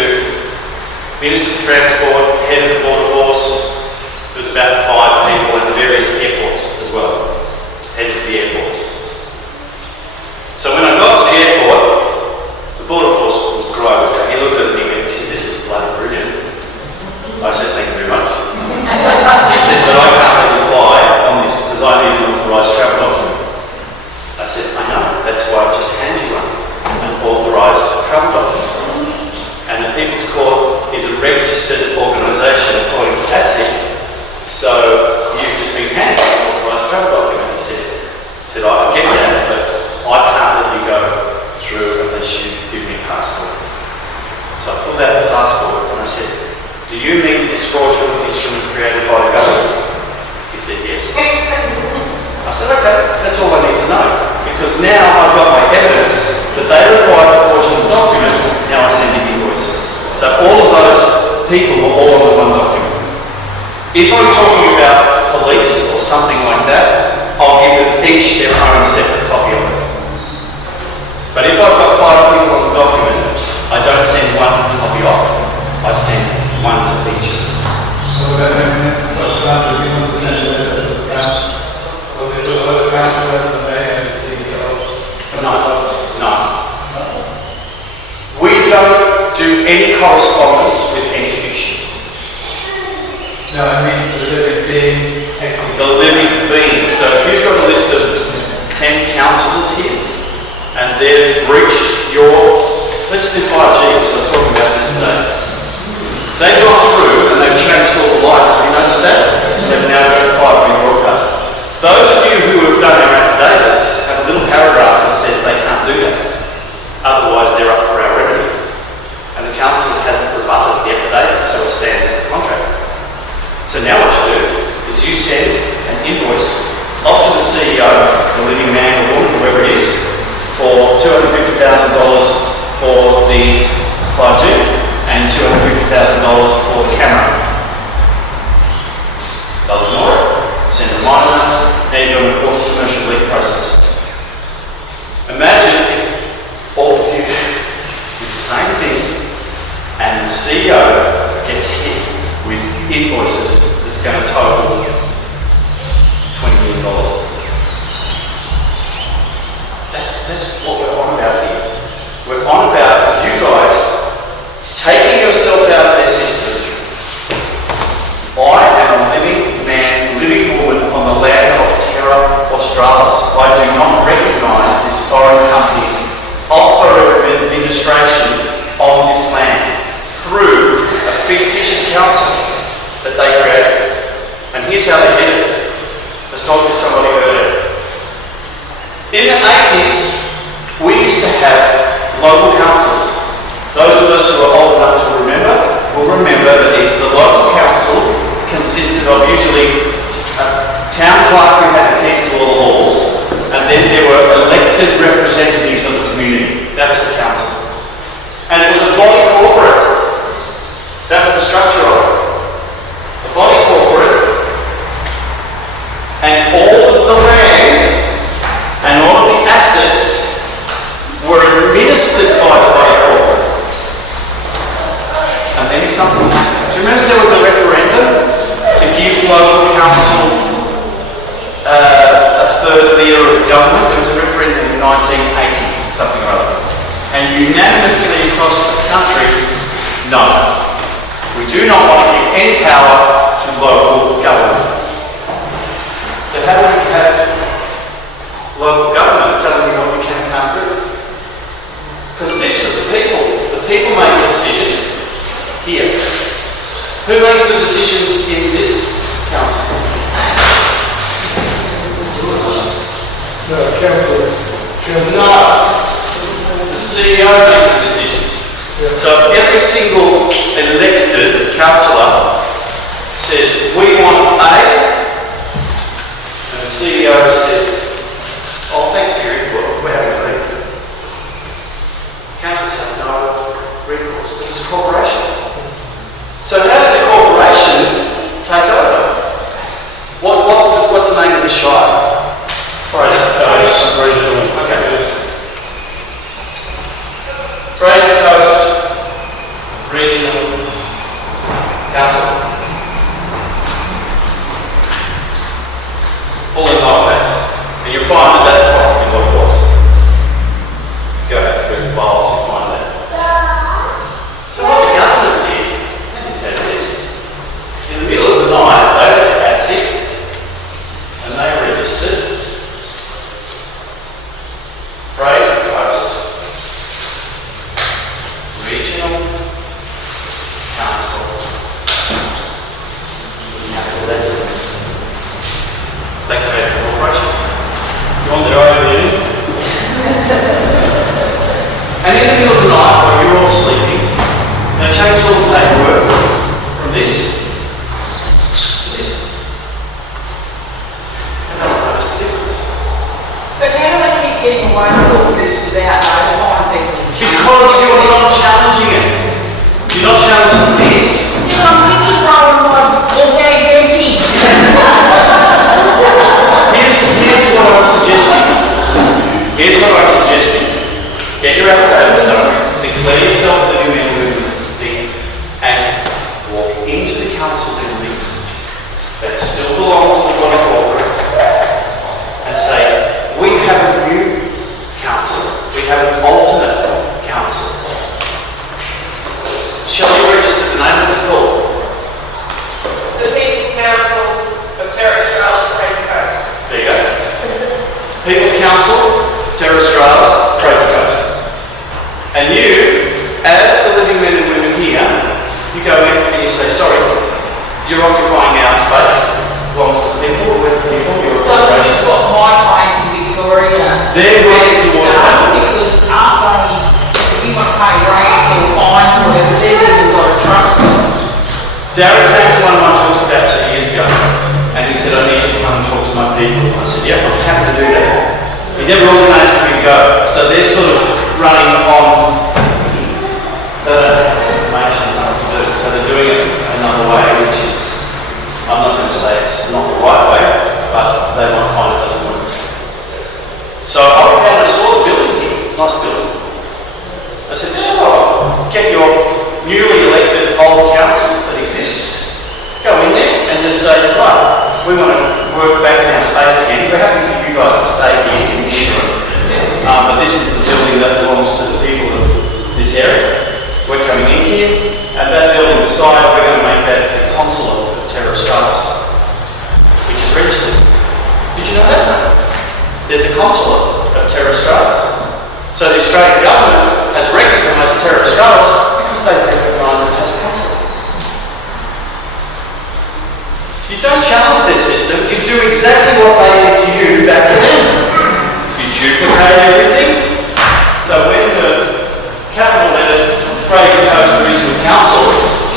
Minister of Transport, head of the Border Force. There was about 5 people at the various airports as well, heads of the airports. So when I got to the airport, the Border Force guy was going, he looked at me and he said, this is bloody brilliant. I said, thank you very much. He said, but I can't let you fly on this because I need an authorised travel document. I said, I know, that's why I've just handed you an authorised travel document. And the People's Court is a registered organisation according to ATSI. So you've just been handed an authorised travel document. He said, I get that, but I can't let you go through unless you give me a passport. So I pulled out the passport and I said, do you mean this fraudulent instrument created by the government? He said, yes. I said, okay, that's all I need to know. Because now I've got my evidence that they require a fraudulent document, now I send the invoice. So all of those people are all on the one document. If I'm talking about police or something like that, I'll give them each their own separate copy of it. But if I've got 5 people on the document, I don't send one copy off. I send They've gone through and they've changed all the lights. Have you noticed that? They've now got a 5-minute broadcast. Those of you who have done our affidavits have a little paragraph that says they can't do that. Otherwise, they're up for our revenue. And the council hasn't rebutted the affidavit, so it stands as a contract. So now what you do is you send an invoice off to the CEO, the living man or woman, whoever it is, for $250,000 for the 5G and $250,000 for the camera. They'll ignore it, send a reminder notice, now you're going to court commercial lead process. Imagine if all of you did the same thing and the CEO gets hit with invoices that's going to total $20 million. That's what we're on about here. We're on about you guys taking yourself out of their system. I am a living man, living woman on the land of Terra Australis. I do not recognise this foreign company's offer of administration on this land through a fictitious council that they created. And here's how they did it. Let's talk to somebody earlier. In the 80s, we used to have local councils. Those of us who are old enough to remember will remember that the local council consisted of usually a town clerk who had the keys to all the halls, and then there were elected representatives of the community. That was the council. And it was a body corporate. That was the structure of it. A body corporate, and all of the land and all of the assets were administered by the body corporate. And then something happened. Do you remember there was a referendum to give local council a third layer of government? There was a referendum in 1980, something or other. And unanimously across the country, no. We do not want to give any power to local government. So how do we have local government telling you what we can and can't do? Because this was the people. The people make the decisions here. Who makes the decisions in this council? No, councillors. No. The CEO makes the decisions. Yeah. So every single elected councillor says, we want A, and the CEO says, oh, thanks for your input, we're having a B. Councillors have no recourse because it's a corporation. So how did the corporation take over? What's the name of the shire? Okay. Fraser Coast Regional Council. All in Northwest. And you'll find that that's probably what it was. Go back through the files, you'll find that. So what the government did, let me tell you this, in the middle of the night, they went to ATSIC and they registered Fraser Coast Regional Council. Capital letters. They created a corporation. Do you want their overview? And in the middle of the night, while you're all sleeping, they changed all the paperwork from this to this. And no one noticed the difference. But how do they keep getting away with all this without notifying people? Because you're not challenging it. You're not challenging this. Because I'm busy growing my organic veggies. Here's what I'm suggesting. Here's what I'm suggesting. Get your affidavits done, declare yourself living in a movement thing, and walk into the council buildings that still belong to the body corporate and say, we have a new council, we have an alternate council. Shall we register the name it's called? The People's Council of Terra Australis, Fraser Coast. There you go. People's Council, Terra Australis, Fraser Coast. And you, as the living men and women here, you go in and you say, sorry, you're occupying our space, belongs to people, we're the people, you're a So is this corporation. what my place in Victoria? They're working has towards done? that. Because after if you want to pay rates or fines or whatever, they've even got a trust. Darren came to one of my talks about 2 years ago, and he said, I need you to come and talk to my people. I said, yeah, I'm happy to do that. He never organised for me to go. So they're sort of running on this information how to do it. So they're doing it another way, which is, I'm not going to say it's not the right way, but they might find it doesn't work. So I went down and I saw the building here. It's a nice building. I said, get your newly elected old council that exists, go in there and just say, right, we want to work back in our space again. We're happy for you guys to stay here in this room. But this is the building that belongs to the people of this area. We're coming in here, and that building beside, we're going to make that the consulate of Terra Australis, which is registered. Did you know that? There's a consulate of Terra Australis. So the Australian government has recognised Terra Australis because they've recognised it as a consulate. You don't challenge their system, you do exactly what they did to you back to them. You duplicate everything. So when the capital letter Fraser Coast Regional Council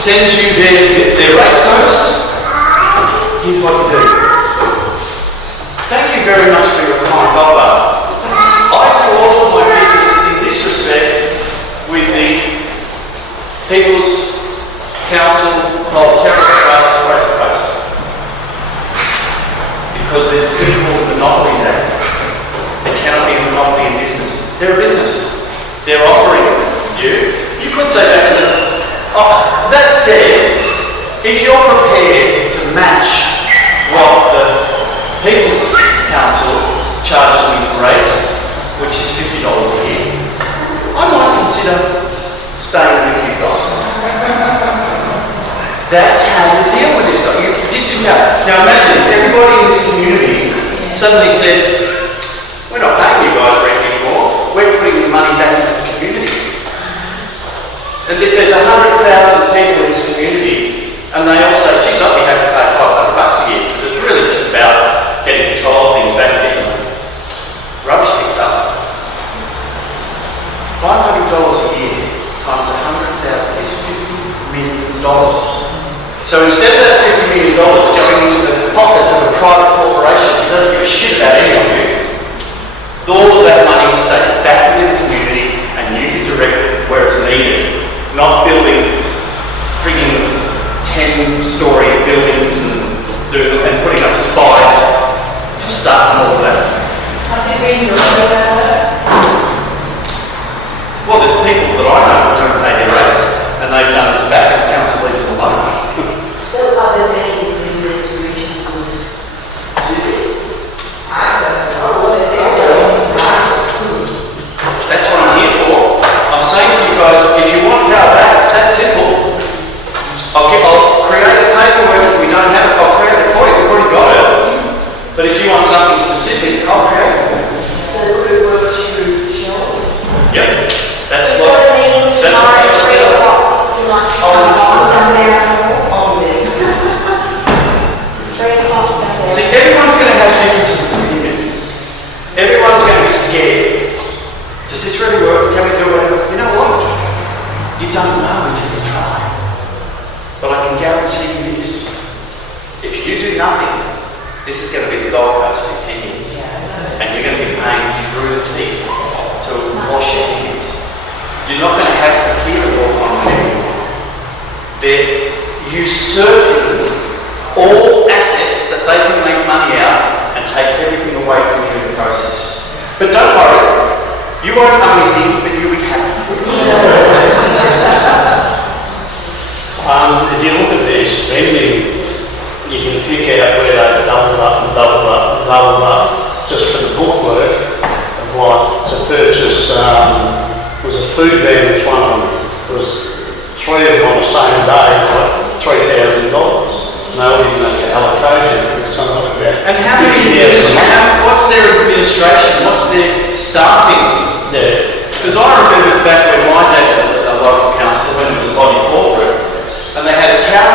sends you their rates notice, here's what you do. Thank you very much for your kind offer. I do all of my business in this respect with the People's Council of Terra Australis Fraser Coast. Because there's a thing called the Monopolies Act. There cannot be a monopoly in business. They're a business. They're offering you. You could say back to them, oh, that said, if you're prepared to match what the People's Council charges me for rates, which is $50 a year, I might consider staying with you guys. That's how you deal with this guy. Now imagine if everybody in this community suddenly said, we're not paying you guys rent anymore, we're putting the money back into the community. And if there's 100,000 people in this community and they all say, geez, I'd be happy to pay $500 a year, because it's really just about getting control of things back and getting rubbish picked up. $500 a year times 100,000 is $50 million. So instead of that $50 million going into the pockets of a private corporation who doesn't give a shit about any of you, all of that money stays back within the community and you can direct it where it's needed, not building frigging 10-story buildings and putting up spies stuff and all of that. I think we need to know about that. Well, there's people that I know who don't pay their rates and they've done this back and the council leaves them alone. So are there many in this region who do this? That's what I'm here for. I'm saying to you guys, if you want power back, it's that simple. I'll create the paperwork. If we don't have it, I'll create it for you. We've already got it. But if you want something specific, I'll create it for you. So who works through Sean? Yep. That's We've what got a meeting tomorrow she at 3 said. o'clock. If you like to come down there. On there. 3 o'clock down there. See, everyone's going to have differences of opinion. Everyone's going to be scared. Does this really work? Can we do it? You know what? You don't know until you try. But I can guarantee you this. If you do nothing, this is going to be the Gold Coast in 10 years. And you're going to be paying through the teeth to wash your hands. You're not going to have to hear the walk on anymore. They're usurping all assets that they can make money out and take everything away from you in the process. But don't worry, you won't know anything, but you'll be happy. If you look at their spending, you can pick out where they've doubled up and doubled up and doubled up just for the bookwork of what to purchase. Was a food van, which one of them was 3 of them on the same day, like $3,000. No, even the allocation, it's something like that. And how many years, what's their administration, what's their staffing? Yeah. Because I remember back when my dad was at a local council, when it was a body corporate, and they had a tower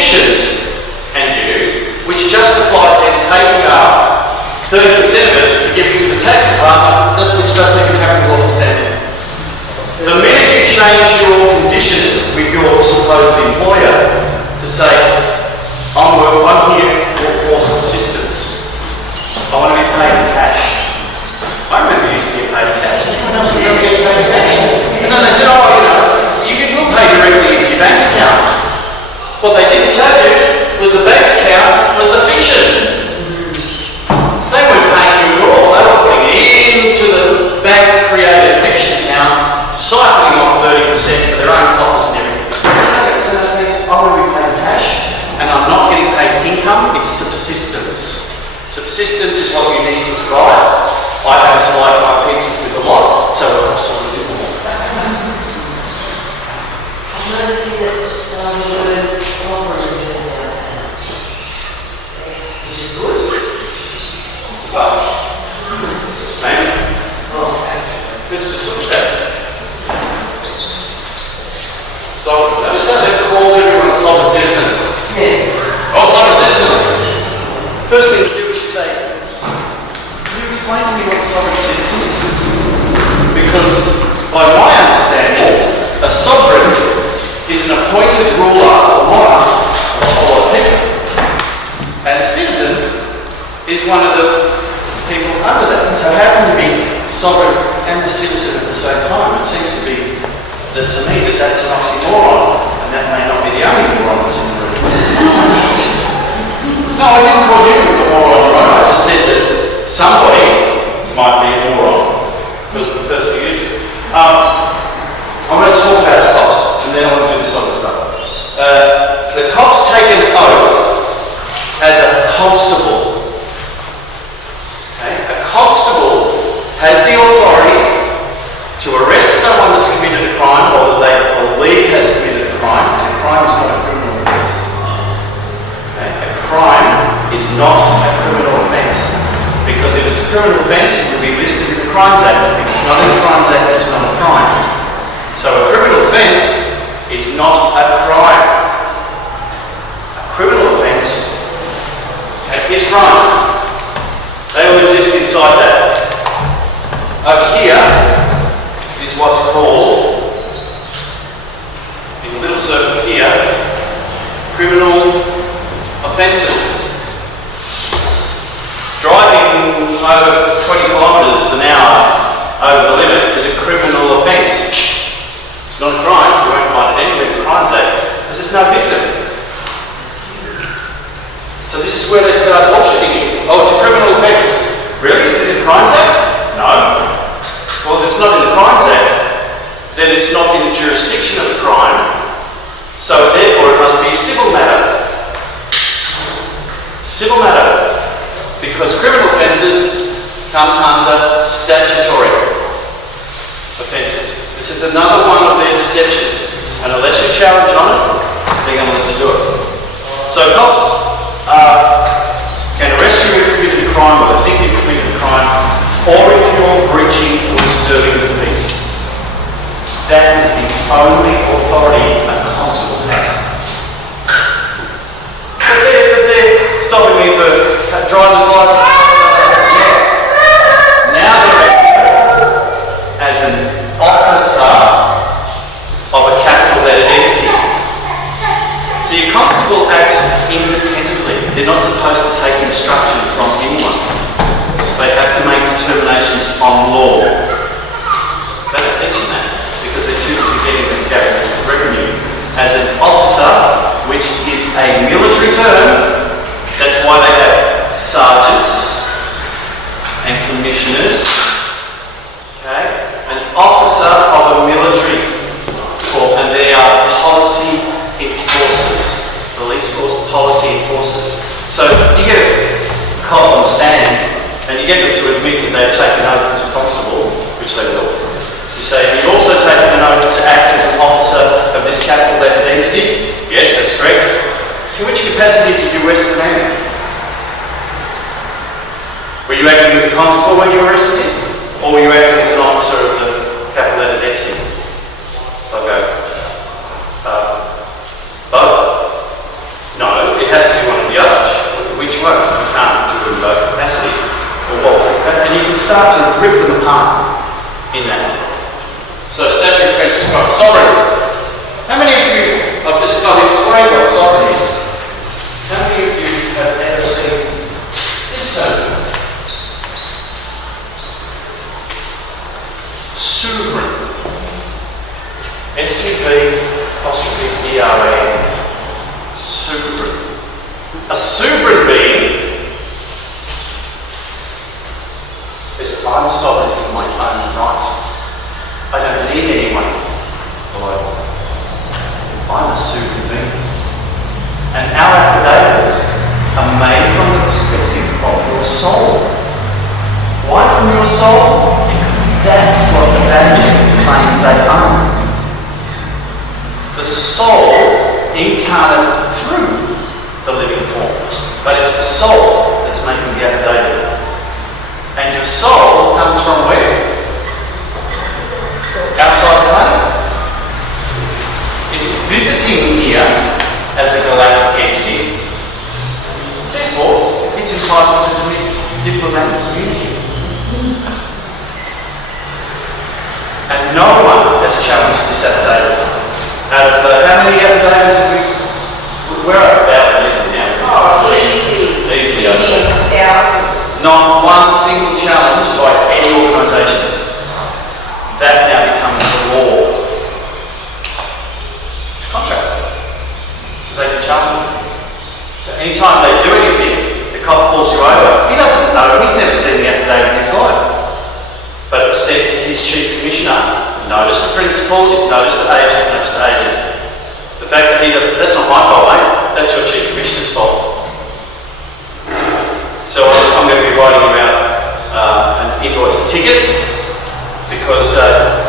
conviction and you, which justified them taking up 30% of it to give it to the tax department, which doesn't even have a lawful standing. The minute you change your conditions with your supposed employer to say, I'm here for subsistence, I want to be paid in cash. I remember you used to get paid in cash. Anyone else remember getting paid in cash? And then they said, you can pay directly into your bank account. What they didn't tell you was the bank account was the fiction. They weren't paying you at all. They were putting it into the bank-created fiction account, siphoning off 30% for their own coffers and everything. I want to be paid in cash, and I'm not getting paid income, it's subsistence. Subsistence is what you need to survive. I have to like my pizzas with a lot, so it costs a little bit more. I'm noticing that the word sovereign is in there. Yes, which is good. Well, maybe. Oh, okay. Let's just look at that. Sovereign. Notice how they call everyone sovereign citizens. Yeah. Oh, sovereign citizens. First thing to do is you say, can you explain to me what a sovereign citizen is? Because by my understanding, a sovereign is an appointed ruler or monarch of a whole lot of people. And a citizen is one of the people under that. So how can you be sovereign and a citizen at the same time? It seems to be that to me that's an oxymoron, and that may not be the only moron that's in the room. No, I didn't call you a moron, right? I just said that somebody might be a moron, was the person who used it. I'm going to talk about the cops, and then I want to do this other stuff. The cops take an oath as a constable. Okay? A constable has the authority to arrest someone that's committed a crime or that they believe has committed a crime, and a crime is not a criminal offence. Okay? A crime is not a criminal offence, because if it's a criminal offence, it will be listed in the Crimes Act. If it's not in the Crimes Act, it's not a crime. So a criminal offence is not a crime. A criminal offence is crimes. They all exist inside that. Up here is what's called, in a little circle here, criminal offences. Driving over 20 kilometres an hour over the limit is a criminal offence. It's not a crime. You won't find it anywhere in the Crimes Act because there's no victim. So this is where they start bullshitting you. Oh, it's a criminal offence. Really? Is it in the Crimes Act? No. Well, if it's not in the Crimes Act, then it's not in the jurisdiction of the crime. So therefore it must be a civil matter. Civil matter. Because criminal offences come under statutory offences. This is another one of their deceptions. And unless you challenge on it, they're going to let you do it. So cops can arrest you if you committed a crime, or they think you've committed a crime, or if you're breaching or disturbing the peace. That is the only authority a constable has. But they're stopping me for driver's license. Yeah. Now they're acting as an officer of a capital letter entity. So your constable acts independently. They're not supposed to take instruction from anyone. They have to make determinations on law. They don't teach them that because they're too busy getting the capital revenue. As an officer, which is a military term, that's why they have sergeants and commissioners. Okay? An officer of a military corps, and they are policy enforcers. Police force policy enforcers. So you get a cop on the stand and you get them to admit that they've taken an oath as a constable, which they will. You say, you've also taken an oath to act as an officer of this capital letter entity? Yes, that's correct. In which capacity did you arrest the man? Were you acting as a constable when you arrested him? Or were you acting as an officer of the capital letter entity? I'll go, both. affidavits are made from the perspective of your soul. Why from your soul? Because that's what the value claims they own. The soul incarnate through the living form. But it's the soul that's making the affidavit. And your soul comes from where? Outside the body. It's visiting here as a galactic entity. Therefore, it's entitled to diplomatic immunity. And no one has challenged this affidavit. Out of how many affidavits have we? We're over 1,000, isn't it now? Oh, easily Easily over. 1,000. Not one single challenge by any organisation. That now becomes the law. It's a contract. Because they can challenge it. So anytime they do anything, the cop pulls you over. He doesn't know, he's never seen the affidavit in his life. But it was sent to his chief commissioner. Notice to principal is notice to agent, notice to agent. The fact that he doesn't, that's not my fault, mate. That's your chief commissioner's fault. So I'm going to be writing you out an invoice ticket because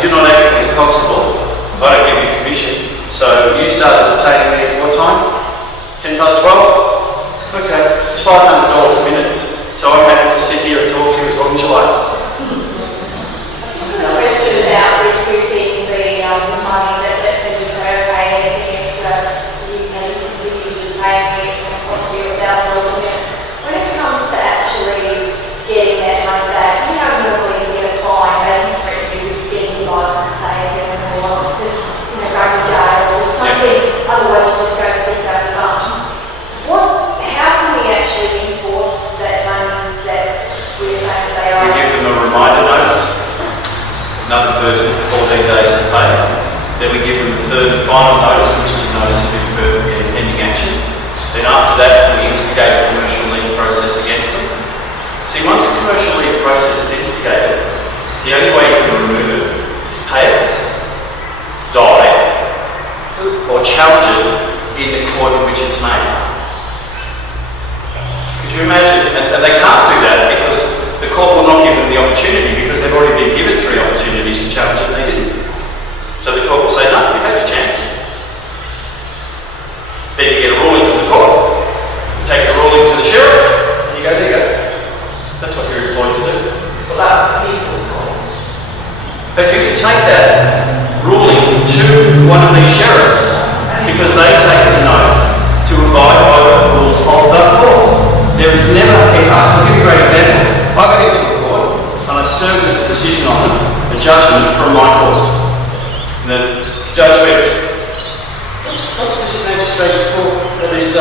you're not acting as a constable. I don't give you commission. So you started detaining me at what time? 10 past 12? Okay, it's $500 a minute. So I'm happy to sit here and talk to you as long as you like. The question about recouping the money that said was okay, anything extra, you continue to pay me, it's going to cost you $1,000 a minute. When it comes to actually getting that money back, you don't normally get a fine, they can threaten you with getting your license taken or just, going to jail or something, otherwise you just go stick out your bum. How can we actually enforce that money that we're saying that they We owe? give them a reminder notice. Another 13 to 14 days to pay. Then we give them the third and final notice, which is a notice of impending action. Then after that, we instigate a commercial legal process against them. See, once a commercial legal process is instigated, the only way you can remove it is pay it, die, or challenge it in the court in which it's made. Could you imagine? And they can't do that because the court will not give them the opportunity because they've already been given 3 opportunities to challenge it and they didn't. So the court will say, no, you've had your chance. Then you get a ruling from the court. You take the ruling to the sheriff and you go, there you go. That's what you're employed to do. Well, that's people's faults. But you can take that ruling to one of these sheriffs because they've taken an oath to abide by the rules of the court. There is never ever, I'll give you a great example. I got into a court and I served its decision on it, a judgment from my court. And the judge went, what's this magistrate's court? This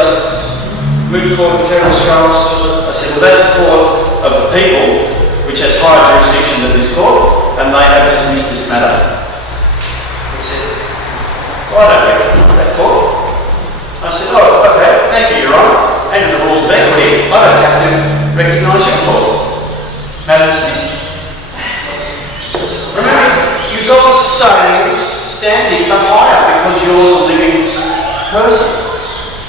moot court of terrorist trials? I said, well, that's the court of the people, which has higher jurisdiction than this court, and they have dismissed this matter. He said, well, I don't recognise that court. I said, oh, okay, thank you, Your Honour. Under the rules of equity, I don't have to recognise your court. Matter dismissed. Remember, you've got the same standing but higher because you're the living person.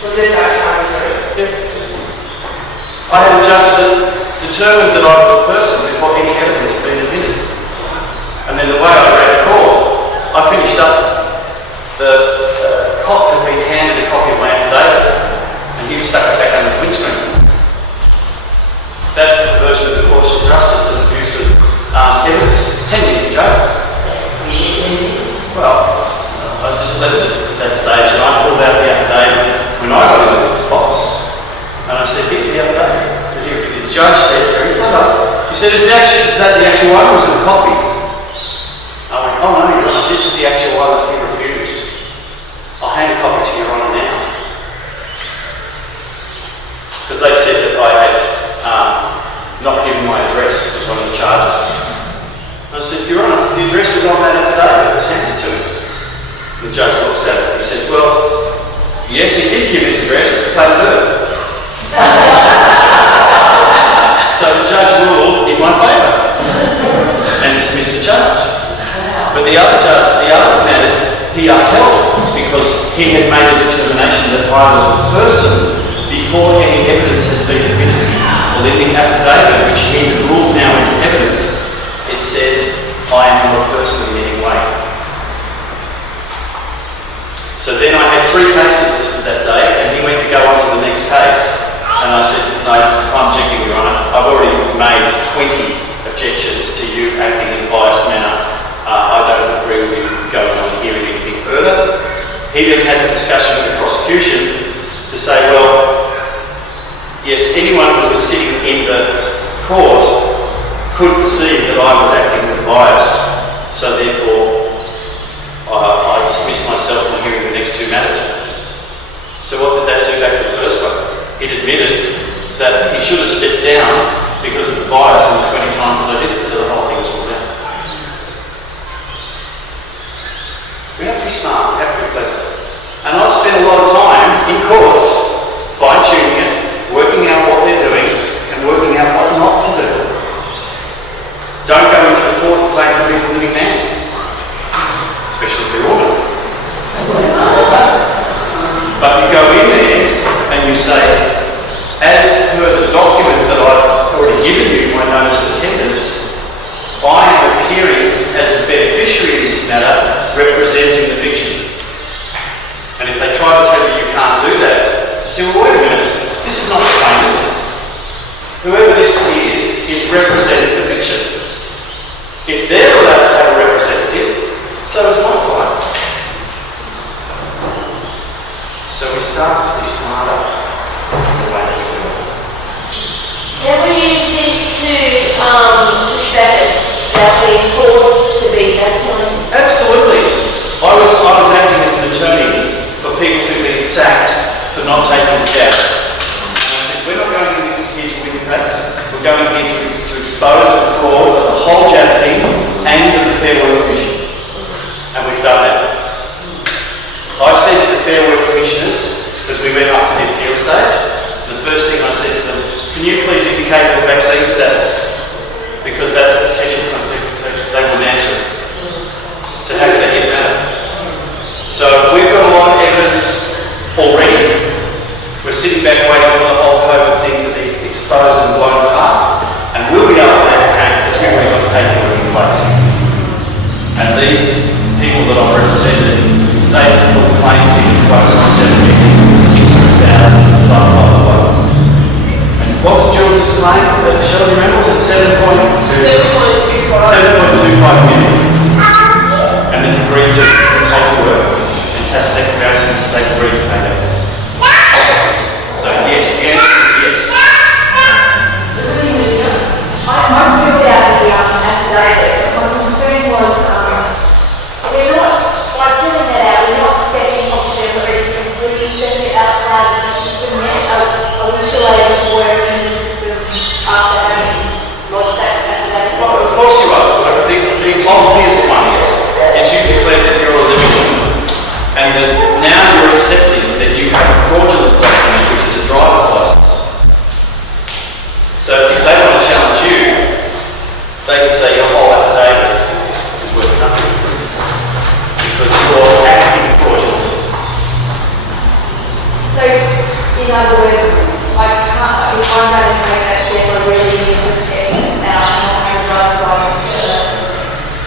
Well, did that come through? Yeah. I had a judge that determined that I was a person before any evidence had been admitted. And then the way I read the court, I finished up. The cop had been handed a copy of my affidavit and he stuck it back under the windscreen. That's the version of the course of justice and abuse of evidence. It's 10 years in jail. Well, I just left it at that stage and I pulled out the affidavit when I got into the box. And I said, here's the affidavit. The judge said, very clever. He said, is that the actual one or was it the copy? I went, oh no, Your Honour, this is the actual one that he refused. I'll hand a copy to Your Honour now. Because they said that I had not given my address as one of the charges. And I said, Your Honour, the address is on that affidavit, it's handed to me. The judge looks at it, he says, well, yes, he did give his address, it's the plain of birth. So the judge ruled in my favour and dismissed the charge. But the other judge, the other matters, he upheld because he had made a determination that I was a person before before any evidence had been admitted. Well, in the affidavit, which he had ruled now into evidence, it says, I am not a person in any way. So then I had 3 cases listed that day, and he went to go on to the next case. And I said, no, I'm objecting, Your Honour. I've already made 20 objections to you acting in a biased manner. I don't agree with you going on and hearing anything further. He then has a discussion with the prosecution to say, well, yes, anyone who was sitting in the court could perceive that I was acting with bias, so therefore I dismissed myself from hearing the next 2 matters. So what did that do back to the first one? It admitted that he should have stepped down because of the bias in the 20 times that I did it, so the whole thing was ruled out. We have to be smart, we have to be clever. And I've spent a lot of time in courts fine-tuning it, working out what they're doing, and working out what not to do. Don't go into the court and claim to be the living man, especially if you're ordered. But you go in there and you say, as per the document that I've already given you, my notice of attendance, I am appearing as the beneficiary in this matter, representing the fiction. And if they try to tell you you can't do that, you say, well, wait a minute, this is not the claimant. Whoever this is representing the fiction. If they're allowed to have a representative, so is my client. So we start to be smarter in the way that we do it. Can we use this to push back about being forced to be vaccinated? Absolutely. I was acting as an attorney for people who've been sacked for not taking the test. And I said, we're not going in here to win the case. We're going here to expose the fraud of the whole JAB thing and of the Fair Work Commission. And we've done that. I said to the Fair Work Commissioners, because we went up to the appeal stage, the first thing I said to them, can you please indicate your vaccine status? Because that's a potential conflict of interest. They wouldn't answer it. So how could they get that? So we've got a lot of evidence already. We're sitting back waiting for the whole COVID thing to be exposed and blown apart. And we'll be able to advocate because we've already got paperwork in place. And these people that I've represented, they've put claims in for over 70, 600,000, blah, blah, blah, blah. And what was Jules' claim? Shall I remember? Was it 7.25 million? And it's agreed to paperwork and tacit declarations they've agreed to pay that. So yes, the answer is yes. I filled out the affidavit, but my concern was we're not, by filling that out, we're not stepping obviously already completely stepping outside of the system yet. Are we still able to work in the system after having lodged that affidavit? Well, of course you are. The obvious one is you declare that you're a living woman, and that now you're accepting that you have a fraudulent document, which is a driver's license. So if they want to challenge you, they can say your whole affidavit is worth nothing because you're acting fraudulently. So, in other words, I can't, if I'm going to take that step, I really need to step out and not have a driver's license.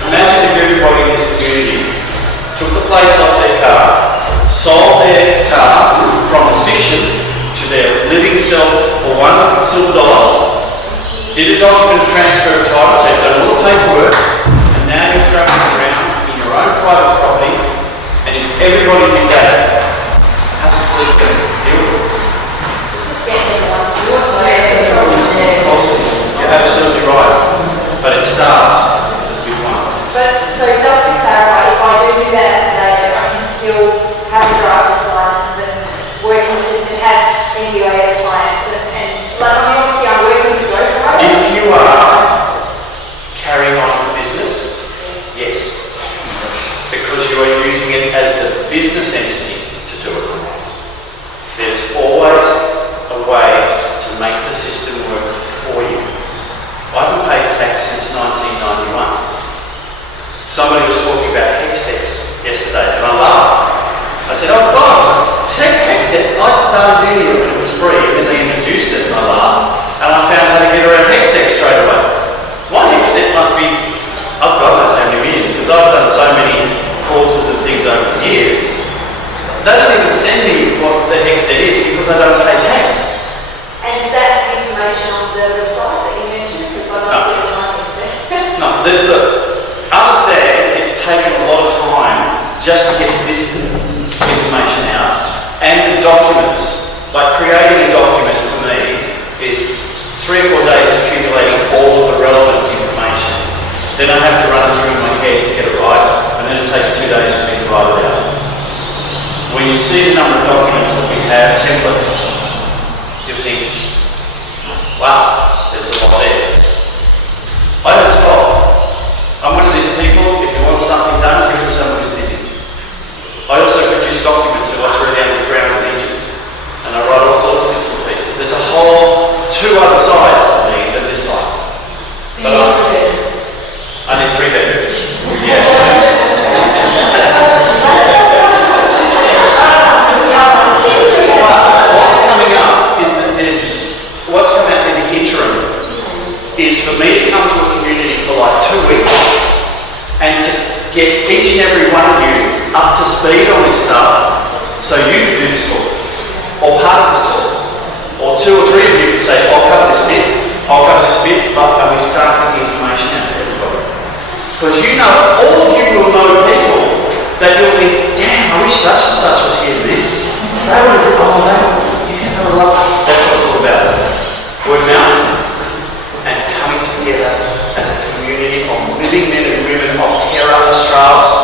Imagine if everybody in this community took the plates off their car, sold their car from the fiction to their living self for $1 silver, did a document transfer of title, so you've done all the paperwork, and now you're travelling around in your own private property, and if everybody did that, how's the police going to deal with it? Just get everyone to do it. Of course it is. You're absolutely right, but it starts with one. But, so just to clarify, if I do that affidavit, I can still have a driver's license and work in the system, have NDIS clients, and like, I mean, obviously I'm working to go for it. If you are carrying on the business, yes, because you are using it as the business entity to do it. There's always a way to make the system work for you. I haven't paid tax since 1991. Somebody was talking about HexTex yesterday, and I laughed. I said, oh God, Hextex, I started doing it when it was free, and then introduced it, I laughed, and I found how to get around Hextech straight away. One Hextech must be, I've got no how many years, because I've done so many courses and things over the years. They don't even send me what the Hextech is because I don't pay tax. And is that information on the website that you mentioned? Because I don't get my Hextech. No, understand it's taken a lot of time just to get this information out. And the documents, like creating a document for me is 3 or 4 days accumulating all of the relevant information. Then I have to run it through in my head to get it right, and then it takes 2 days for me to write it out. When you see the number of documents that we have, templates, you think, wow, there's a lot there. I don't stop. I'm one of these people, if you want something done, give it to someone who's busy. I also produce documents of what's really underground in Egypt. And I write all sorts of bits and pieces. There's a whole 2 other sides to me than this side. Do you need 3 bedrooms? I need 3 bedrooms. Yeah. What's coming up is that what's coming out in the interim is for me to come to a community for like 2 weeks and to get each and every one of you up to speed on this stuff so you can do this talk or part of this talk, or 2 or 3 of you can say, I'll cover this bit, and we start getting information out to everybody. Because you know, all of you will know people that you'll think, damn, I wish such and such was here to this. They would have, they would love it. That's what it's all about. Word of mouth and coming together as a community of living men and women of terra, Australis,